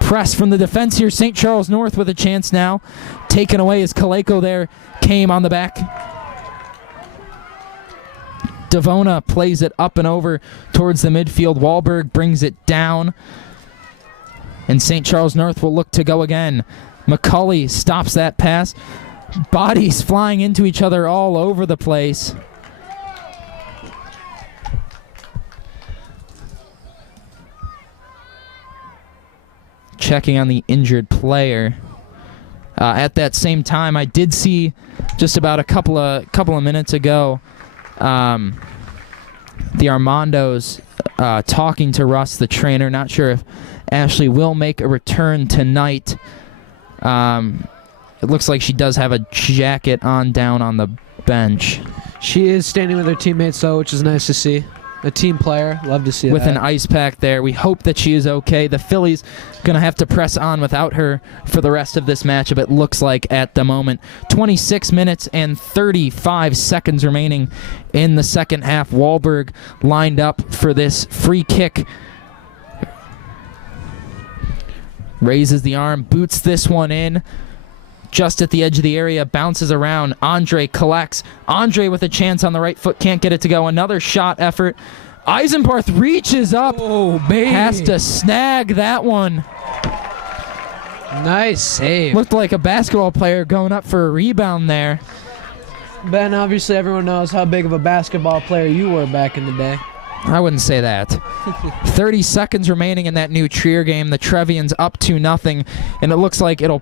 press from the defense here. St. Charles North with a chance now. Taken away as Kaleko there came on the back. Devona plays it up and over towards the midfield. Wahlberg brings it down. And St. Charles North will look to go again. McCauley stops that pass. Bodies flying into each other all over the place. Checking on the injured player. At that same time, I did see just about a couple of minutes ago the Armandos talking to Russ, the trainer. Not sure if Ashley will make a return tonight. It looks like she does have a jacket on down on the bench. She is standing with her teammates, though, which is nice to see. A team player. Love to see with that. An ice pack there. We hope that she is okay. The Phillies going to have to press on without her for the rest of this matchup, it looks like at the moment. 26 minutes and 35 seconds remaining in the second half. Wahlberg lined up for this free kick. Raises the arm, boots this one in. Just at the edge of the area, bounces around. Andre collects. Andre with a chance on the right foot, can't get it to go. Another shot effort. Eisenbarth reaches up. Oh, baby. Has to snag that one. Nice save. Looked like a basketball player going up for a rebound there. Ben, obviously everyone knows how big of a basketball player you were back in the day. I wouldn't say that. 30 seconds remaining in that New Trier game. The Trevians up 2-0, and it looks like it'll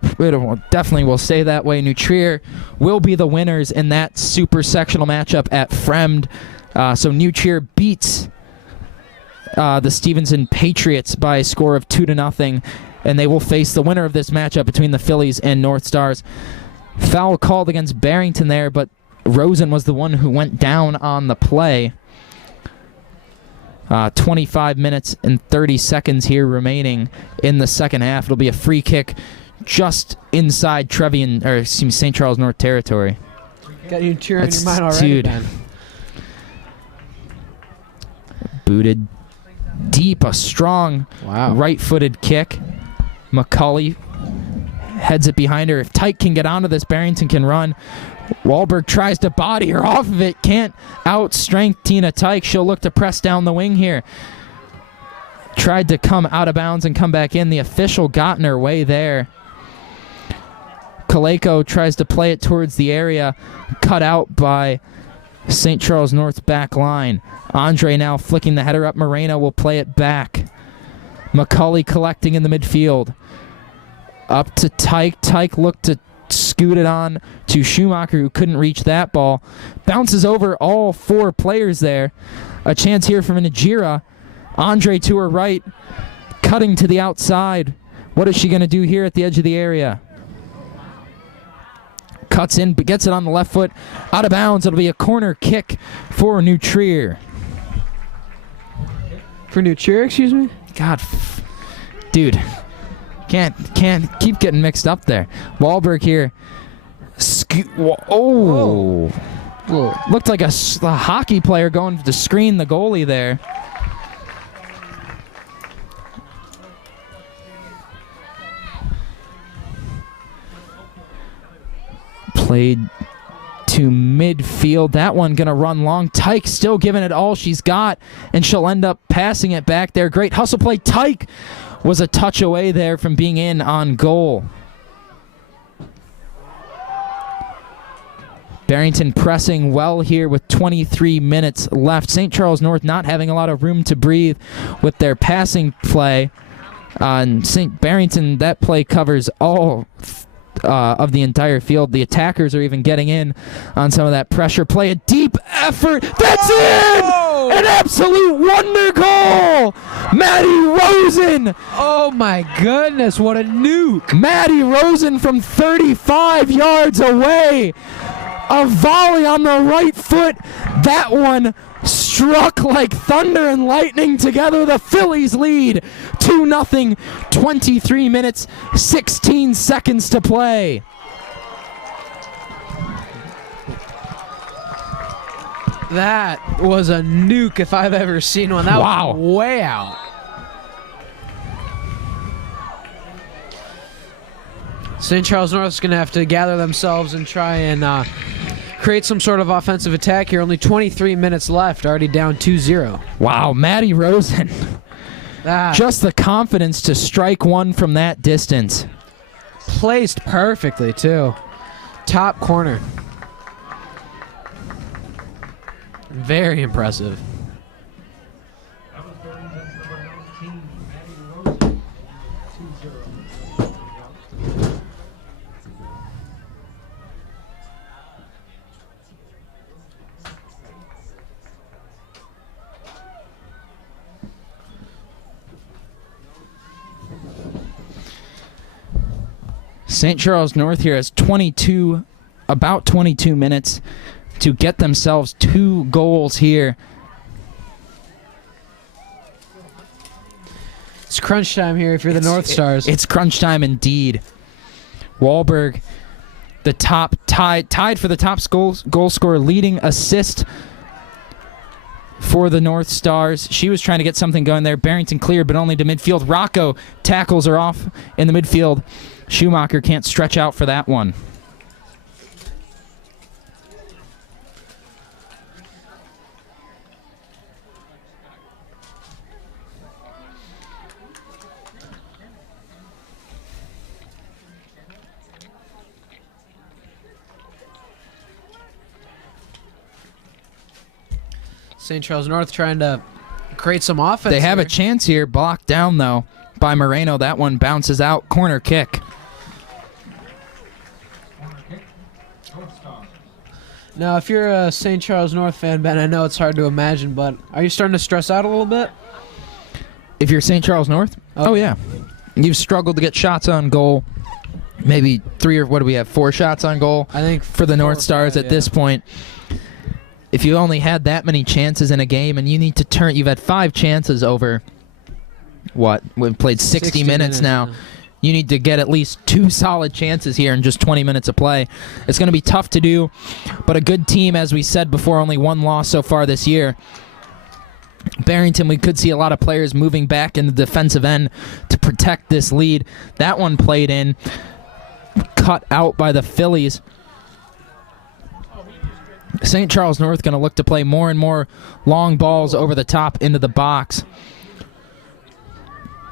definitely will stay that way. New Trier will be the winners in that super-sectional matchup at Fremd. So New Trier beats the Stevenson Patriots by a score of 2-0, and they will face the winner of this matchup between the Phillies and North Stars. Foul called against Barrington there, but Rosen was the one who went down on the play. 25 minutes and 30 seconds here remaining in the second half. It'll be a free kick just inside St. Charles North territory. Got you cheering in your mind already, dude. Ben. Booted deep, a strong right-footed kick. McCulley heads it behind her. If Tyke can get onto this, Barrington can run. Wahlberg tries to body her off of it. Can't outstrength Tina Tyke. She'll look to press down the wing here. Tried to come out of bounds and come back in. The official got in her way there. Kaleko tries to play it towards the area. Cut out by St. Charles North's back line. Andre now flicking the header up. Moreno will play it back. McCulley collecting in the midfield. Up to Tyke. Tyke looked to scoot it on to Schumacher, who couldn't reach that ball. Bounces over all four players there. A chance here from Najira. Andre to her right, cutting to the outside. What is she going to do here at the edge of the area? Cuts in, but gets it on the left foot. Out of bounds. It'll be a corner kick for New Trier. For New Trier, excuse me? God, dude. Can't keep getting mixed up there. Wahlberg here. Oh. Whoa. Looked like a hockey player going to screen the goalie there. Played to midfield. That one going to run long. Tyke still giving it all she's got, and she'll end up passing it back there. Great hustle play. Tyke was a touch away there from being in on goal. Barrington pressing well here with 23 minutes left. St. Charles North not having a lot of room to breathe with their passing play. And St. Barrington, that play covers all of the entire field. The attackers are even getting in on some of that pressure play. A deep effort. That's in! An absolute wonder goal! Maddie Rosen! Oh my goodness, what a nuke! Maddie Rosen from 35 yards away. A volley on the right foot. That one struck like thunder and lightning together. The Phillies lead 2-0, 23 minutes, 16 seconds to play. That was a nuke if I've ever seen one. That was way out. St. Charles North is going to have to gather themselves and try and create some sort of offensive attack here. Only 23 minutes left, already down 2-0. Wow, Maddie Rosen. Just the confidence to strike one from that distance. Placed perfectly, too. Top corner. Very impressive. That was Barrington's number 19, Maddie Rosen. 2-0. St. Charles North here has about 22 minutes to get themselves 2 goals here. It's crunch time here if you're the North Stars. It's crunch time indeed. Wahlberg, the top tied for the top goal scorer, leading assist for the North Stars. She was trying to get something going there. Barrington cleared, but only to midfield. Rocco tackles her off in the midfield. Schumacher can't stretch out for that one. St. Charles North trying to create some offense. They have here. a chance here. Blocked down, though, by Moreno. That one bounces out. Corner kick. Corner kick. North Stars. Now, if you're a St. Charles North fan, Ben, I know it's hard to imagine, but are you starting to stress out a little bit? If you're St. Charles North? Oh, yeah. You've struggled to get shots on goal. Maybe 3 or what do we have? 4 shots on goal I think for the 4 North or Stars 5, at this point. If you only had that many chances in a game and you need to turn, you've had 5 chances over, what? We've played 60 minutes now. yeah. You need to get at least 2 solid chances here in just 20 minutes of play. It's going to be tough to do, but a good team, as we said before, only 1 loss so far this year. Barrington, we could see a lot of players moving back in the defensive end to protect this lead. That one played in, cut out by the Phillies. St. Charles North going to look to play more and more long balls over the top into the box.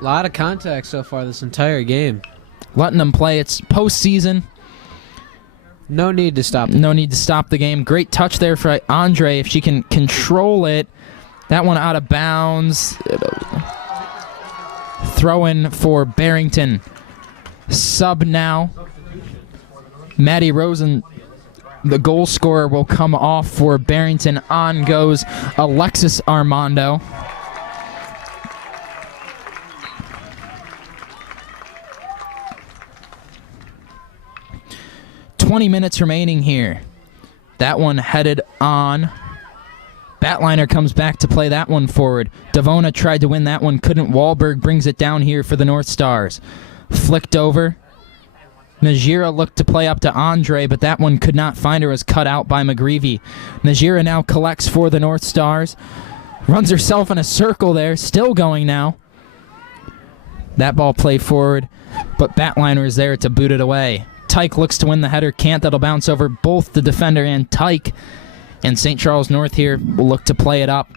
A lot of contact so far this entire game. Letting them play. It's postseason. No need to stop. No need to stop the game. Great touch there for Andre if she can control it. That one out of bounds. Throw in for Barrington. Sub now. Maddie Rosen, the goal scorer, will come off for Barrington. On goes Alexis Armando. "20 minutes remaining here." That one headed on. Batliner comes back to play that one forward. Devona tried to win that one, couldn't. Wahlberg brings it down here for the North Stars. Flicked over. Najira looked to play up to Andre, but that one could not find her, was cut out by McGreevy. Najira now collects for the North Stars. Runs herself in a circle there, still going now. That ball played forward, but Batliner is there to boot it away. Tyke looks to win the header, can't. That'll bounce over both the defender and Tyke. And St. Charles North here will look to play it up.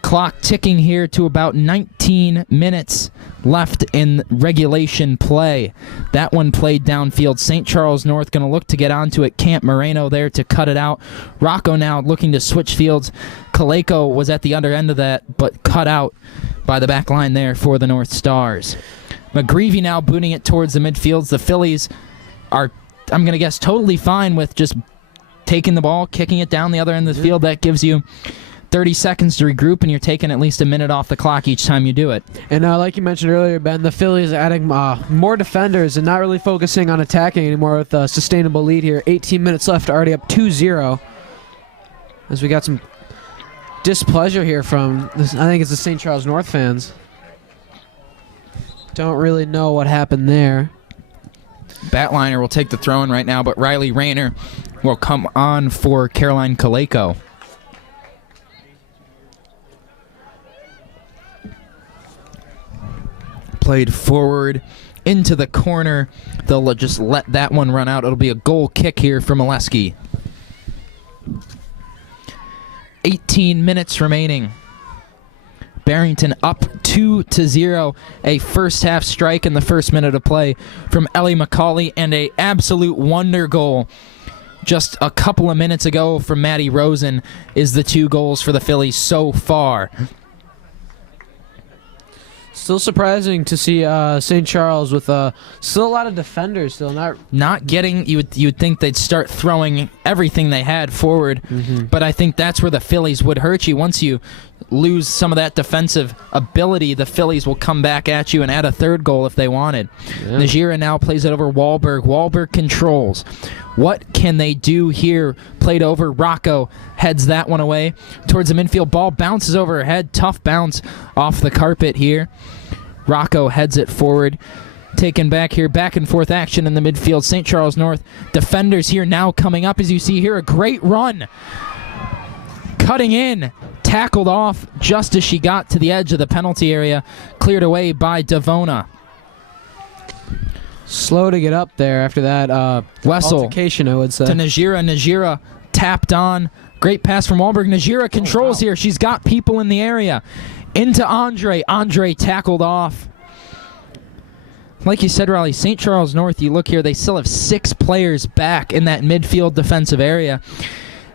Clock ticking here to about 19 minutes left in regulation play. That one played downfield. St. Charles North going to look to get onto it. Camp Moreno there to cut it out. Rocco now looking to switch fields. Kaleko was at the other end of that, but cut out by the back line there for the North Stars. McGreevy now booting it towards the midfields. The Phillies are, I'm going to guess, totally fine with just taking the ball, kicking it down the other end of the field. That gives you 30 seconds to regroup, and you're taking at least a minute off the clock each time you do it. And like you mentioned earlier, Ben, the Phillies are adding more defenders and not really focusing on attacking anymore with a sustainable lead here. 18 minutes left, already up 2-0. As we got some displeasure here from, I think it's the St. Charles North fans. Don't really know what happened there. Batliner will take the throw-in right now, but Riley Rayner will come on for Caroline Kaleko. Played forward into the corner. They'll just let that one run out. It'll be a goal kick here for Molesky. 18 minutes remaining. Barrington up 2-0. A first half strike in the first minute of play from Ellie McCauley, and a absolute wonder goal just a couple of minutes ago from Maddie Rosen is the 2 goals for the Phillies so far. Still surprising to see St. Charles with still a lot of defenders. Still not getting. You would think they'd start throwing everything they had forward, but I think that's where the Phillies would hurt you. Once you lose some of that defensive ability, the Phillies will come back at you and add a 3rd goal if they wanted. Yeah. Najira now plays it over Wahlberg. Wahlberg controls. What can they do here? Played over. Rocco heads that one away towards the midfield. Ball bounces over her head. Tough bounce off the carpet here. Rocco heads it forward. Taken back here. Back and forth action in the midfield. St. Charles North defenders here now coming up. As you see here, a great run. Cutting in. Tackled off just as she got to the edge of the penalty area. Cleared away by Devona. Slow to get up there after that Wessel altercation, I would say. To Najira. Najira tapped on. Great pass from Wahlberg. Najira controls here. She's got people in the area. Into Andre. Andre tackled off. Like you said, Raleigh, St. Charles North, you look here, they still have 6 players back in that midfield defensive area.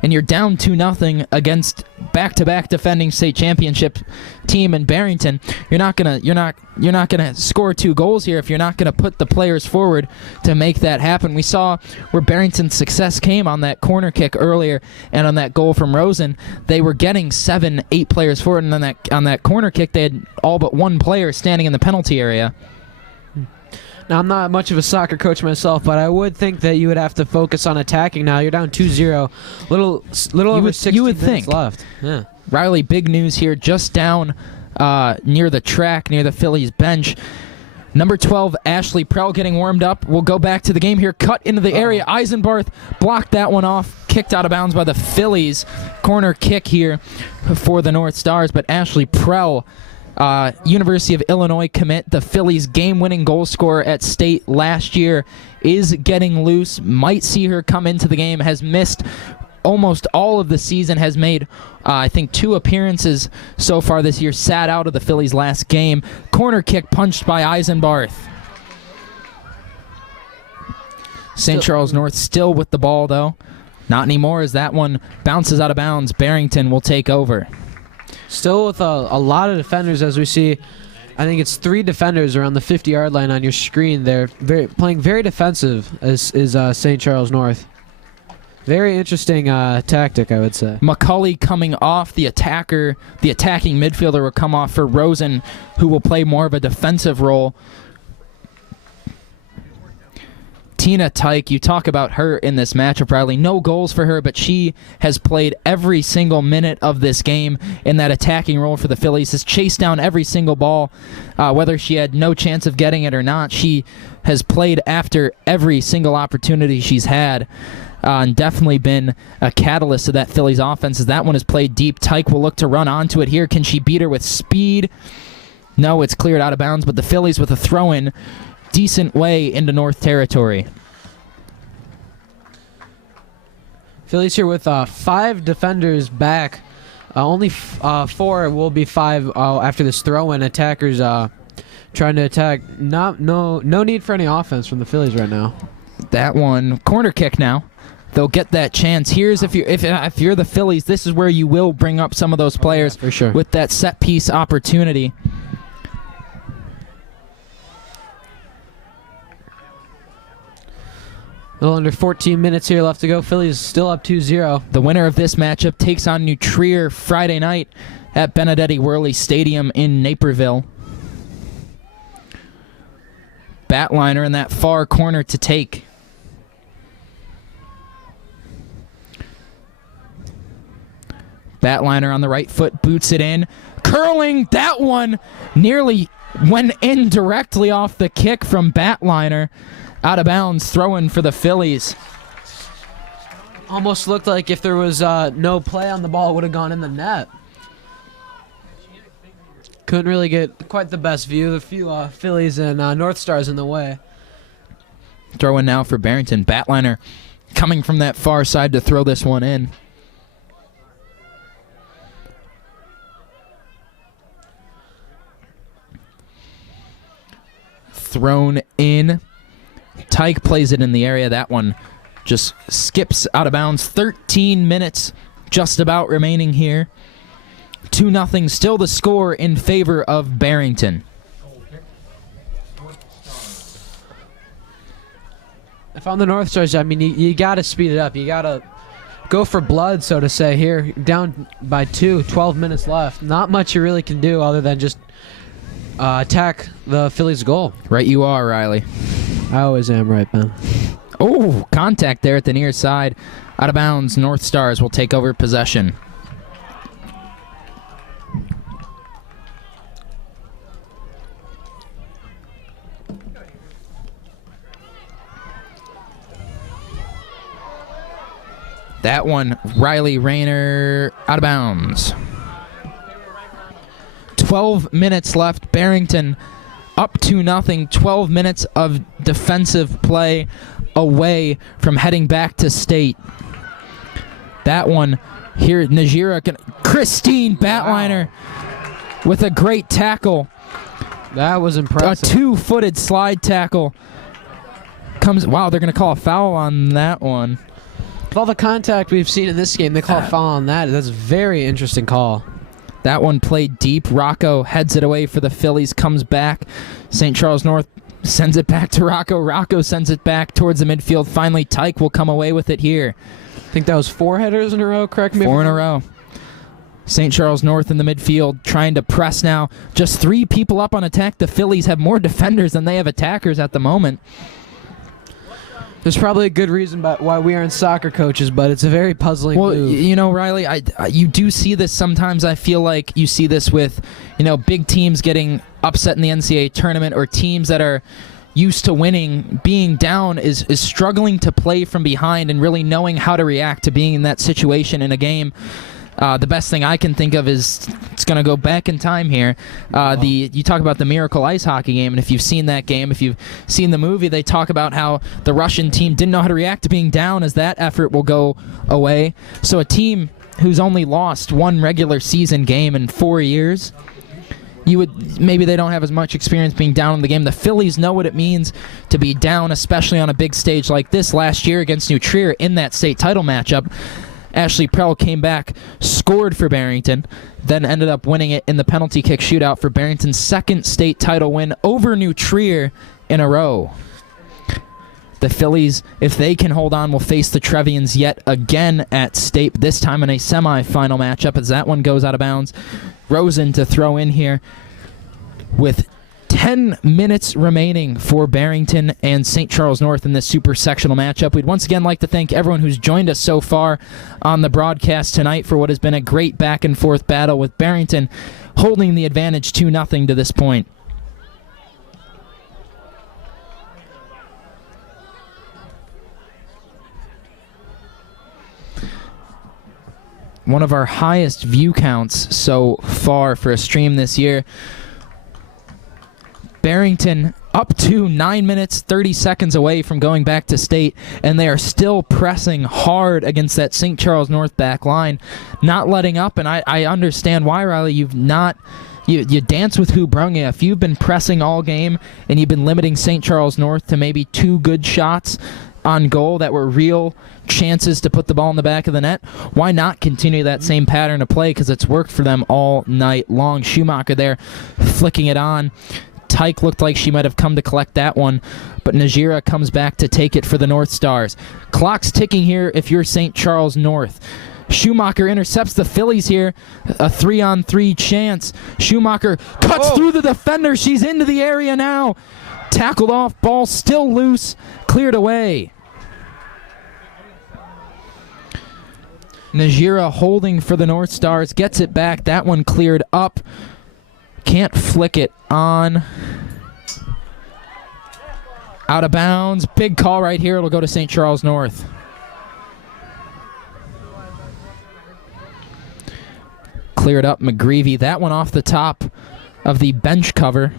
And you're down 2-0 against back-to-back defending state championship team in Barrington, you're not gonna score 2 goals here if you're not gonna put the players forward to make that happen. We saw where Barrington's success came on that corner kick earlier and on that goal from Rosen. They were getting 7, 8 players forward, and on that corner kick they had all but 1 player standing in the penalty area. Now, I'm not much of a soccer coach myself, but I would think that you would have to focus on attacking now. You're down 2-0. Little over 60 minutes left. Yeah. Riley, big news here, just down near the track, near the Phillies bench. Number 12, Ashley Prell getting warmed up. We'll go back to the game here. Cut into the area. Eisenbarth blocked that one off. Kicked out of bounds by the Phillies. Corner kick here for the North Stars, but Ashley Prell, University of Illinois commit, the Phillies' game-winning goal scorer at state last year, is getting loose. Might see her come into the game. Has missed almost all of the season. Has made, I think, 2 appearances so far this year. Sat out of the Phillies' last game. Corner kick punched by Eisenbarth. St. Charles North still with the ball, though. Not anymore, as that one bounces out of bounds. Barrington will take over. Still with a lot of defenders, as we see. I think it's 3 defenders around the 50-yard line on your screen. They're playing very defensive, is St. Charles North. Very interesting tactic, I would say. McCulley coming off. The attacking midfielder will come off for Rosen, who will play more of a defensive role. Tina Tyke, you talk about her in this matchup, Riley. No goals for her, but she has played every single minute of this game in that attacking role for the Phillies. Has chased down every single ball, whether she had no chance of getting it or not. She has played after every single opportunity she's had, and definitely been a catalyst of that Phillies offense, as that one is played deep. Tyke will look to run onto it here. Can she beat her with speed? No, it's cleared out of bounds, but the Phillies with a throw-in, decent way into North territory. Phillies here with 5 defenders back. Only 4 will be 5 after this throw-in. Attackers trying to attack. No need for any offense from the Phillies right now. That one, corner kick now. They'll get that chance. Here's if you're the Phillies, this is where you will bring up some of those players for sure, with that set piece opportunity. A little under 14 minutes here left to go. Phillies still up 2-0. The winner of this matchup takes on New Trier Friday night at Benedetti Worley Stadium in Naperville. Batliner in that far corner to take. Batliner on the right foot, boots it in. Curling, that one nearly went in directly off the kick from Batliner. Out of bounds, throw-in for the Phillies. Almost looked like if there was no play on the ball, it would have gone in the net. Couldn't really get quite the best view. The few Phillies and North Stars in the way. Throw-in now for Barrington. Batliner coming from that far side to throw this one in. Thrown in. Tyke plays it in the area. That one just skips out of bounds. 13 minutes just about remaining here. 2-0 still the score in favor of Barrington. If I'm the North Stars, I mean, you got to speed it up. You got to go for blood, so to say, here. Down by 2, 12 minutes left. Not much you really can do other than just attack the Phillies' goal. Right you are, Riley. I always am right, man. Oh, contact there at the near side. Out of bounds, North Stars will take over possession. That one, Riley Rayner, out of bounds. 12 minutes left. Barrington up 2-0. 12 minutes of defensive play away from heading back to state. That one here, Najira, Christine Batliner with a great tackle. That was impressive. A 2-footed slide tackle. Wow, they're going to call a foul on that one. With all the contact we've seen in this game, they call a foul on that. That's a very interesting call. That one played deep. Rocco heads it away for the Phillies, comes back. St. Charles North sends it back to Rocco. Rocco sends it back towards the midfield. Finally, Tyke will come away with it here. I think that was 4 headers in a row, correct me? 4 in a row. St. Charles North in the midfield trying to press now. Just 3 people up on attack. The Phillies have more defenders than they have attackers at the moment. There's probably a good reason why we aren't soccer coaches, but it's a very puzzling move. You know, Riley, you do see this sometimes. I feel like you see this with, big teams getting upset in the NCAA tournament, or teams that are used to winning, being down is struggling to play from behind and really knowing how to react to being in that situation in a game. The best thing I can think of is, it's going to go back in time here. You talk about the Miracle Ice Hockey game, and if you've seen that game, if you've seen the movie, they talk about how the Russian team didn't know how to react to being down, as that effort will go away. So a team who's only lost 1 regular season game in 4 years, maybe they don't have as much experience being down in the game. The Phillies know what it means to be down, especially on a big stage like this. Last year against New Trier in that state title matchup, Ashley Prell came back, scored for Barrington, then ended up winning it in the penalty kick shootout for Barrington's 2nd state title win over New Trier in a row. The Phillies, if they can hold on, will face the Trevians yet again at state, this time in a semifinal matchup, as that one goes out of bounds. Rosen to throw in here with 10 minutes remaining for Barrington and St. Charles North in this super-sectional matchup. We'd once again like to thank everyone who's joined us so far on the broadcast tonight for what has been a great back-and-forth battle, with Barrington holding the advantage 2-0 to this point. One of our highest view counts so far for a stream this year. Barrington up to 9 minutes, 30 seconds away from going back to state, and they are still pressing hard against that St. Charles North back line, not letting up, and I understand why, Riley. You dance with who brung you. If you've been pressing all game and you've been limiting St. Charles North to maybe 2 good shots on goal that were real chances to put the ball in the back of the net, why not continue that same pattern of play, because it's worked for them all night long. Schumacher there flicking it on. Tyke looked like she might have come to collect that one, but Najira comes back to take it for the North Stars. Clock's ticking here if you're St. Charles North. Schumacher intercepts the Phillies here. A 3-on-3 chance. Schumacher cuts through the defender. She's into the area now. Tackled off. Ball still loose. Cleared away. Najira holding for the North Stars. Gets it back. That one cleared up. Can't flick it on. Out of bounds. Big call right here. It'll go to St. Charles North. Cleared up McGreevy. That one off the top of the bench cover.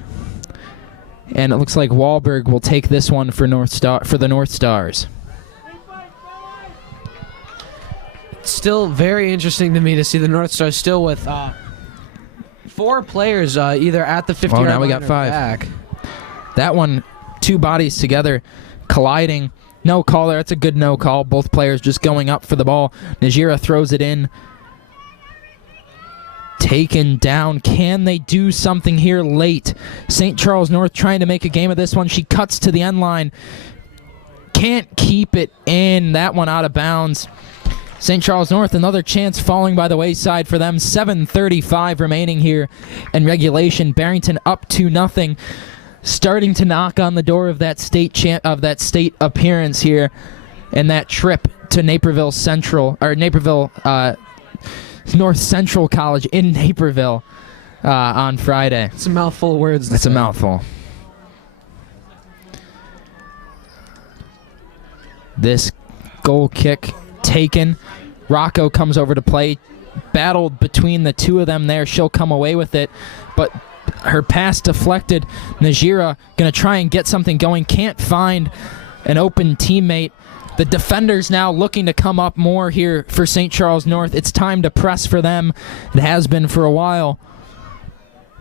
And it looks like Wahlberg will take this one for the North Stars. It's still very interesting to me to see the North Stars still with 4 players either at the 50-yard line now we got or 5. back. That one, 2 bodies together, colliding. No call there. It's a good no call. Both players just going up for the ball. Najira throws it in. Taken down. Can they do something here late? St. Charles North trying to make a game of this one. She cuts to the end line. Can't keep it in. That one out of bounds. St. Charles North, another chance falling by the wayside for them. 7:35 remaining here in regulation. Barrington up 2-0, starting to knock on the door of that state appearance here, and that trip to Naperville North Central College in Naperville on Friday. It's a mouthful of words. It's a mouthful. This goal kick taken. Rocco comes over to play. Battled between the two of them there. She'll come away with it, but her pass deflected. Najira going to try and get something going. Can't find an open teammate. The defenders now looking to come up more here for St. Charles North. It's time to press for them. It has been for a while.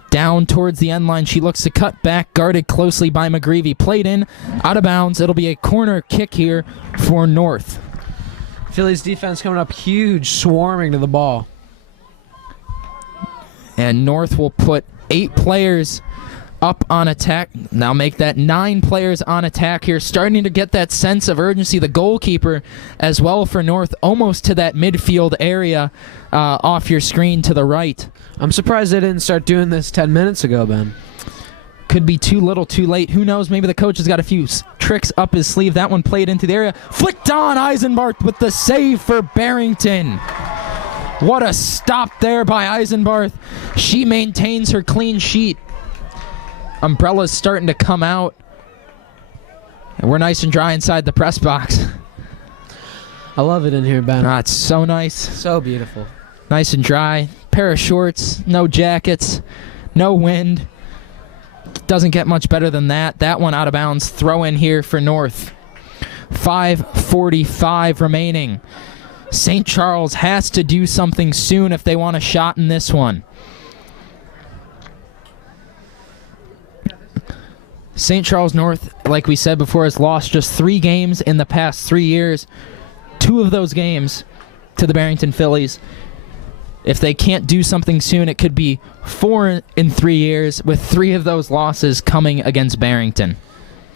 Down towards the end line. She looks to cut back, guarded closely by McGreevy. Played in, out of bounds. It'll be a corner kick here for North. Phillies defense coming up huge, swarming to the ball. And North will put 8 players up on attack. Now make that 9 players on attack here. Starting to get that sense of urgency. The goalkeeper as well for North, almost to that midfield area off your screen to the right. I'm surprised they didn't start doing this 10 minutes ago, Ben. Could be too little, too late. Who knows? Maybe the coach has got a few tricks up his sleeve. That one played into the area. Flicked on Eisenbarth with the save for Barrington. What a stop there by Eisenbarth. She maintains her clean sheet. Umbrella's starting to come out. And we're nice and dry inside the press box. I love it in here, Ben. Ah, it's so nice. So beautiful. Nice and dry. Pair of shorts, no jackets, no wind. Doesn't get much better than that. That one out of bounds. Throw in here for North. 5:45 remaining. St. Charles has to do something soon if they want a shot in this one. St. Charles North, like we said before, has lost just 3 games in the past 3 years. 2 of those games to the Barrington Phillies. If they can't do something soon, it could be 4 in 3 years, with 3 of those losses coming against Barrington.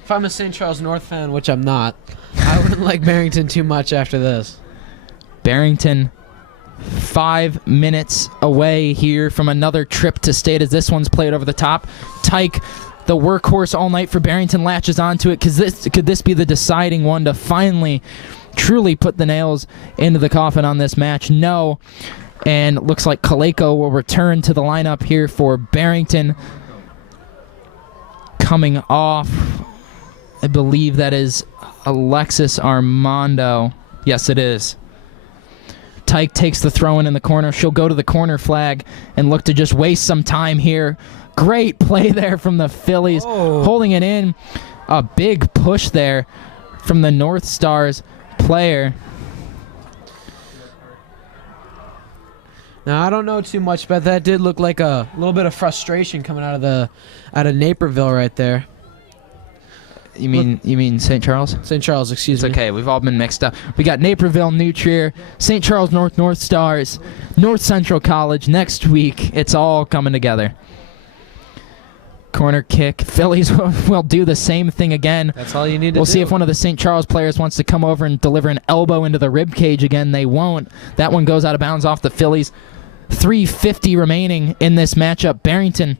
If I'm a St. Charles North fan, which I'm not, I wouldn't like Barrington too much after this. Barrington 5 minutes away here from another trip to state as this one's played over the top. Tyke, the workhorse all night for Barrington, latches onto it. Could this be the deciding one to finally truly put the nails into the coffin on this match? No. And looks like Kaleko will return to the lineup here for Barrington. Coming off, I believe that is Alexis Armando. Yes, it is. Tyke takes the throw-in in the corner. She'll go to the corner flag and look to just waste some time here. Great play there from the Phillies, holding it in. A big push there from the North Stars player. Now, I don't know too much, but that did look like a little bit of frustration coming out of Naperville right there. You mean St. Charles? St. Charles, excuse me. It's okay. We've all been mixed up. We got Naperville, New Trier, St. Charles North Stars, North Central College next week. It's all coming together. Corner kick. Phillies will do the same thing again. That's all you need to do. We'll see if one of the St. Charles players wants to come over and deliver an elbow into the rib cage again. They won't. That one goes out of bounds off the Phillies. 3:50 remaining in this matchup. Barrington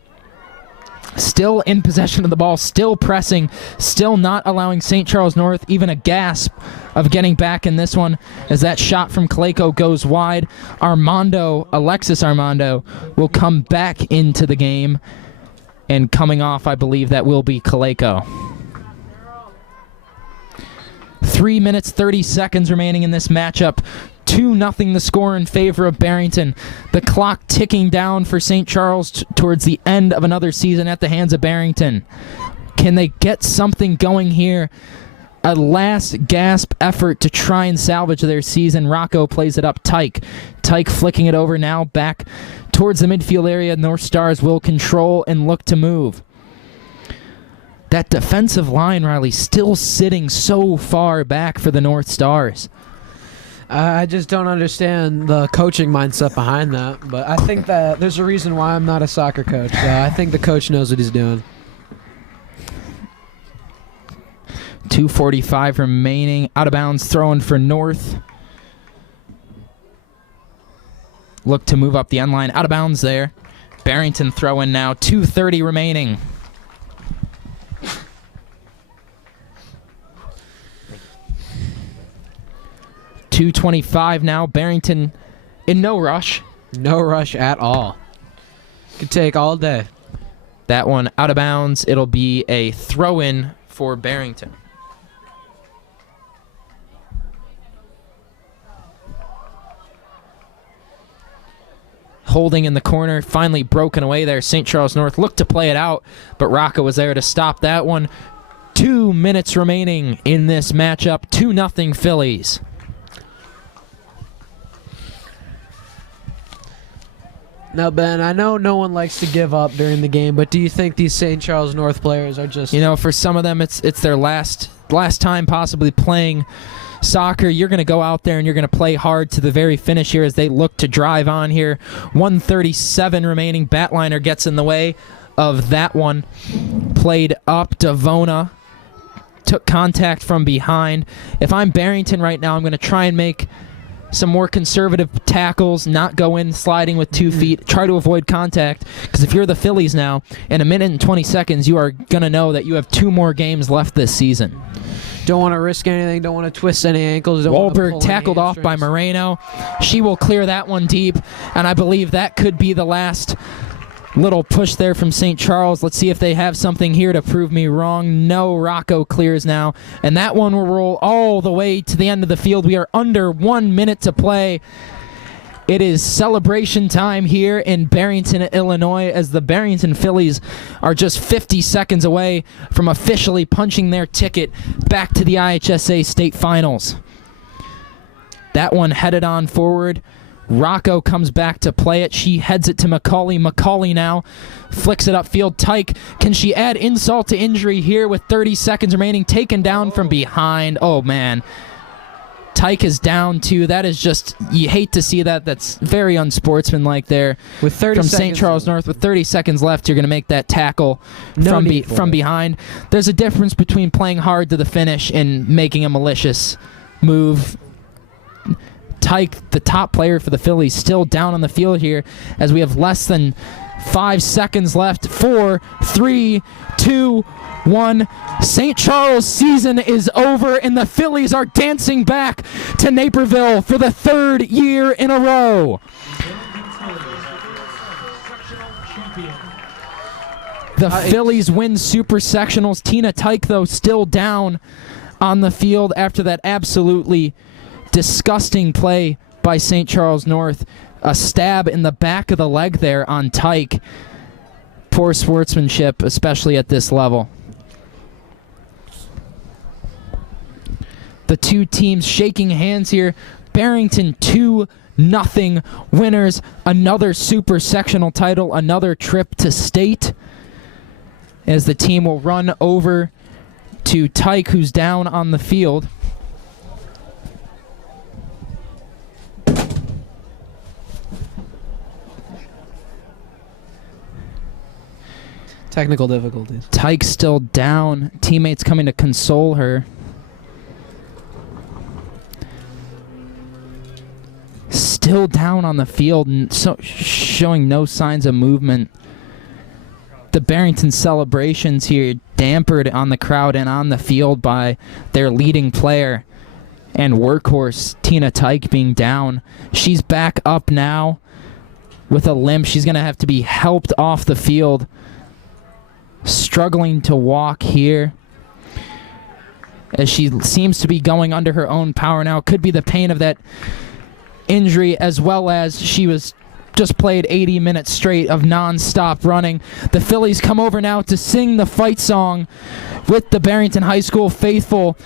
still in possession of the ball, still pressing, still not allowing St. Charles North even a gasp of getting back in this one, as that shot from Kaleko goes wide. Alexis Armando, will come back into the game, and coming off, I believe that will be Kaleko. 3 minutes, 30 seconds remaining in this matchup. 2-0 the score in favor of Barrington. The clock ticking down for St. Charles towards the end of another season at the hands of Barrington. Can they get something going here? A last gasp effort to try and salvage their season. Rocco plays it up. Tyke flicking it over now back towards the midfield area. North Stars will control and look to move. That defensive line, Riley, still sitting so far back for the North Stars. I just don't understand the coaching mindset behind that, but I think that there's a reason why I'm not a soccer coach. I think the coach knows what he's doing. 2:45 remaining. Out of bounds, throwing for North. Look to move up the end line. Out of bounds there. Barrington throw in now. 2:30 remaining. .225 now. Barrington in no rush. No rush at all. Could take all day. That one out of bounds. It'll be a throw-in for Barrington. Holding in the corner, finally broken away there. St. Charles North looked to play it out, but Rocco was there to stop that one. 2 minutes remaining in this matchup. 2-0 Phillies. Now, Ben, I know no one likes to give up during the game, but do you think these St. Charles North players are just... You know, for some of them, it's their last time possibly playing soccer, you're going to go out there and you're going to play hard to the very finish here as they look to drive on here. 1:37 remaining. Batliner gets in the way of that one. Played up. Devona took contact from behind. If I'm Barrington right now, I'm going to try and make some more conservative tackles, not go in sliding with 2 feet, try to avoid contact, because if you're the Phillies now, in a minute and 20 seconds, you are going to know that you have 2 more games left this season. Don't want to risk anything, don't want to twist any ankles. Wahlberg tackled off by Moreno. She will clear that one deep, and I believe that could be the last little push there from St. Charles. Let's see if they have something here to prove me wrong. No, Rocco clears now, and that one will roll all the way to the end of the field. We are under 1 minute to play. It is celebration time here in Barrington, Illinois, as the Barrington Phillies are just 50 seconds away from officially punching their ticket back to the IHSA state finals. That one headed on forward. Rocco comes back to play it. She heads it to Macaulay. Macaulay now flicks it upfield. Tyke, can she add insult to injury here with 30 seconds remaining? Taken down from behind. Oh, man. Tyke is down, too. That is just, you hate to see that. That's very unsportsmanlike there. With 30 from seconds St. Charles North. With 30 seconds left, you're going to make that tackle from behind. There's a difference between playing hard to the finish and making a malicious move. Tyke, the top player for the Phillies, still down on the field here as we have less than 5 seconds left. 4, 3, 2, 1. St. Charles' season is over, and the Phillies are dancing back to Naperville for the 3rd year in a row. The Phillies win Super-Sectionals. Tina Tyke, though, still down on the field after that absolutely disgusting play by St. Charles North. A stab in the back of the leg there on Tyke. Poor sportsmanship, especially at this level. The two teams shaking hands here. Barrington 2-0 winners. Another Super-Sectional title, another trip to state. As the team will run over to Tyke, who's down on the field. Technical difficulties. Tyke's still down. Teammates coming to console her. Still down on the field, and so showing no signs of movement. The Barrington celebrations here dampered on the crowd and on the field by their leading player and workhorse, Tina Tyke, being down. She's back up now with a limp. She's going to have to be helped off the field. Struggling to walk here as she seems to be going under her own power now. Could be the pain of that injury, as well as she was just played 80 minutes straight of non-stop running. The Phillies come over now to sing the fight song with the Barrington High School faithful.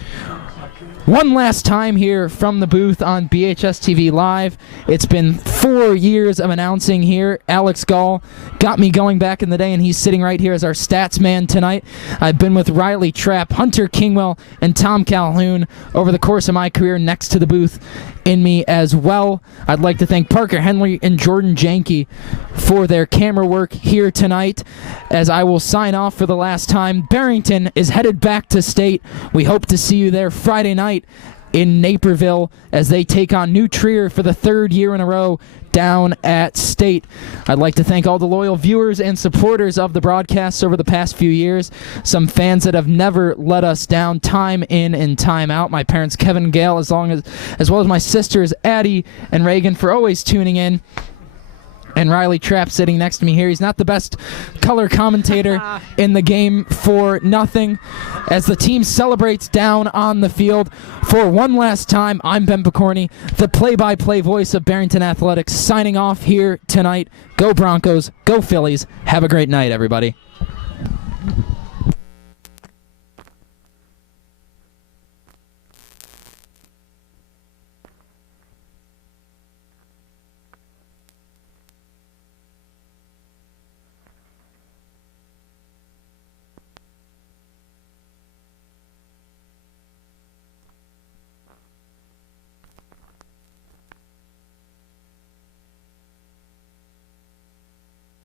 One last time here from the booth on BHS TV Live. It's been 4 years of announcing here. Alex Gall got me going back in the day, and he's sitting right here as our stats man tonight. I've been with Riley Trapp, Hunter Kingwell, and Tom Calhoun over the course of my career next to the booth in me as well. I'd like to thank Parker Henley and Jordan Janke for their camera work here tonight. As I will sign off for the last time, Barrington is headed back to state. We hope to see you there Friday night in Naperville as they take on New Trier for the 3rd year in a row down at state. I'd like to thank all the loyal viewers and supporters of the broadcasts over the past few years. Some fans that have never let us down time in and time out. My parents, Kevin and Gail, as well as my sisters, Addie and Reagan, for always tuning in. And Riley Trapp sitting next to me here. He's not the best color commentator in the game for nothing. As the team celebrates down on the field for one last time, I'm Ben Picorni, the play-by-play voice of Barrington Athletics, signing off here tonight. Go Broncos, go Phillies. Have a great night, everybody.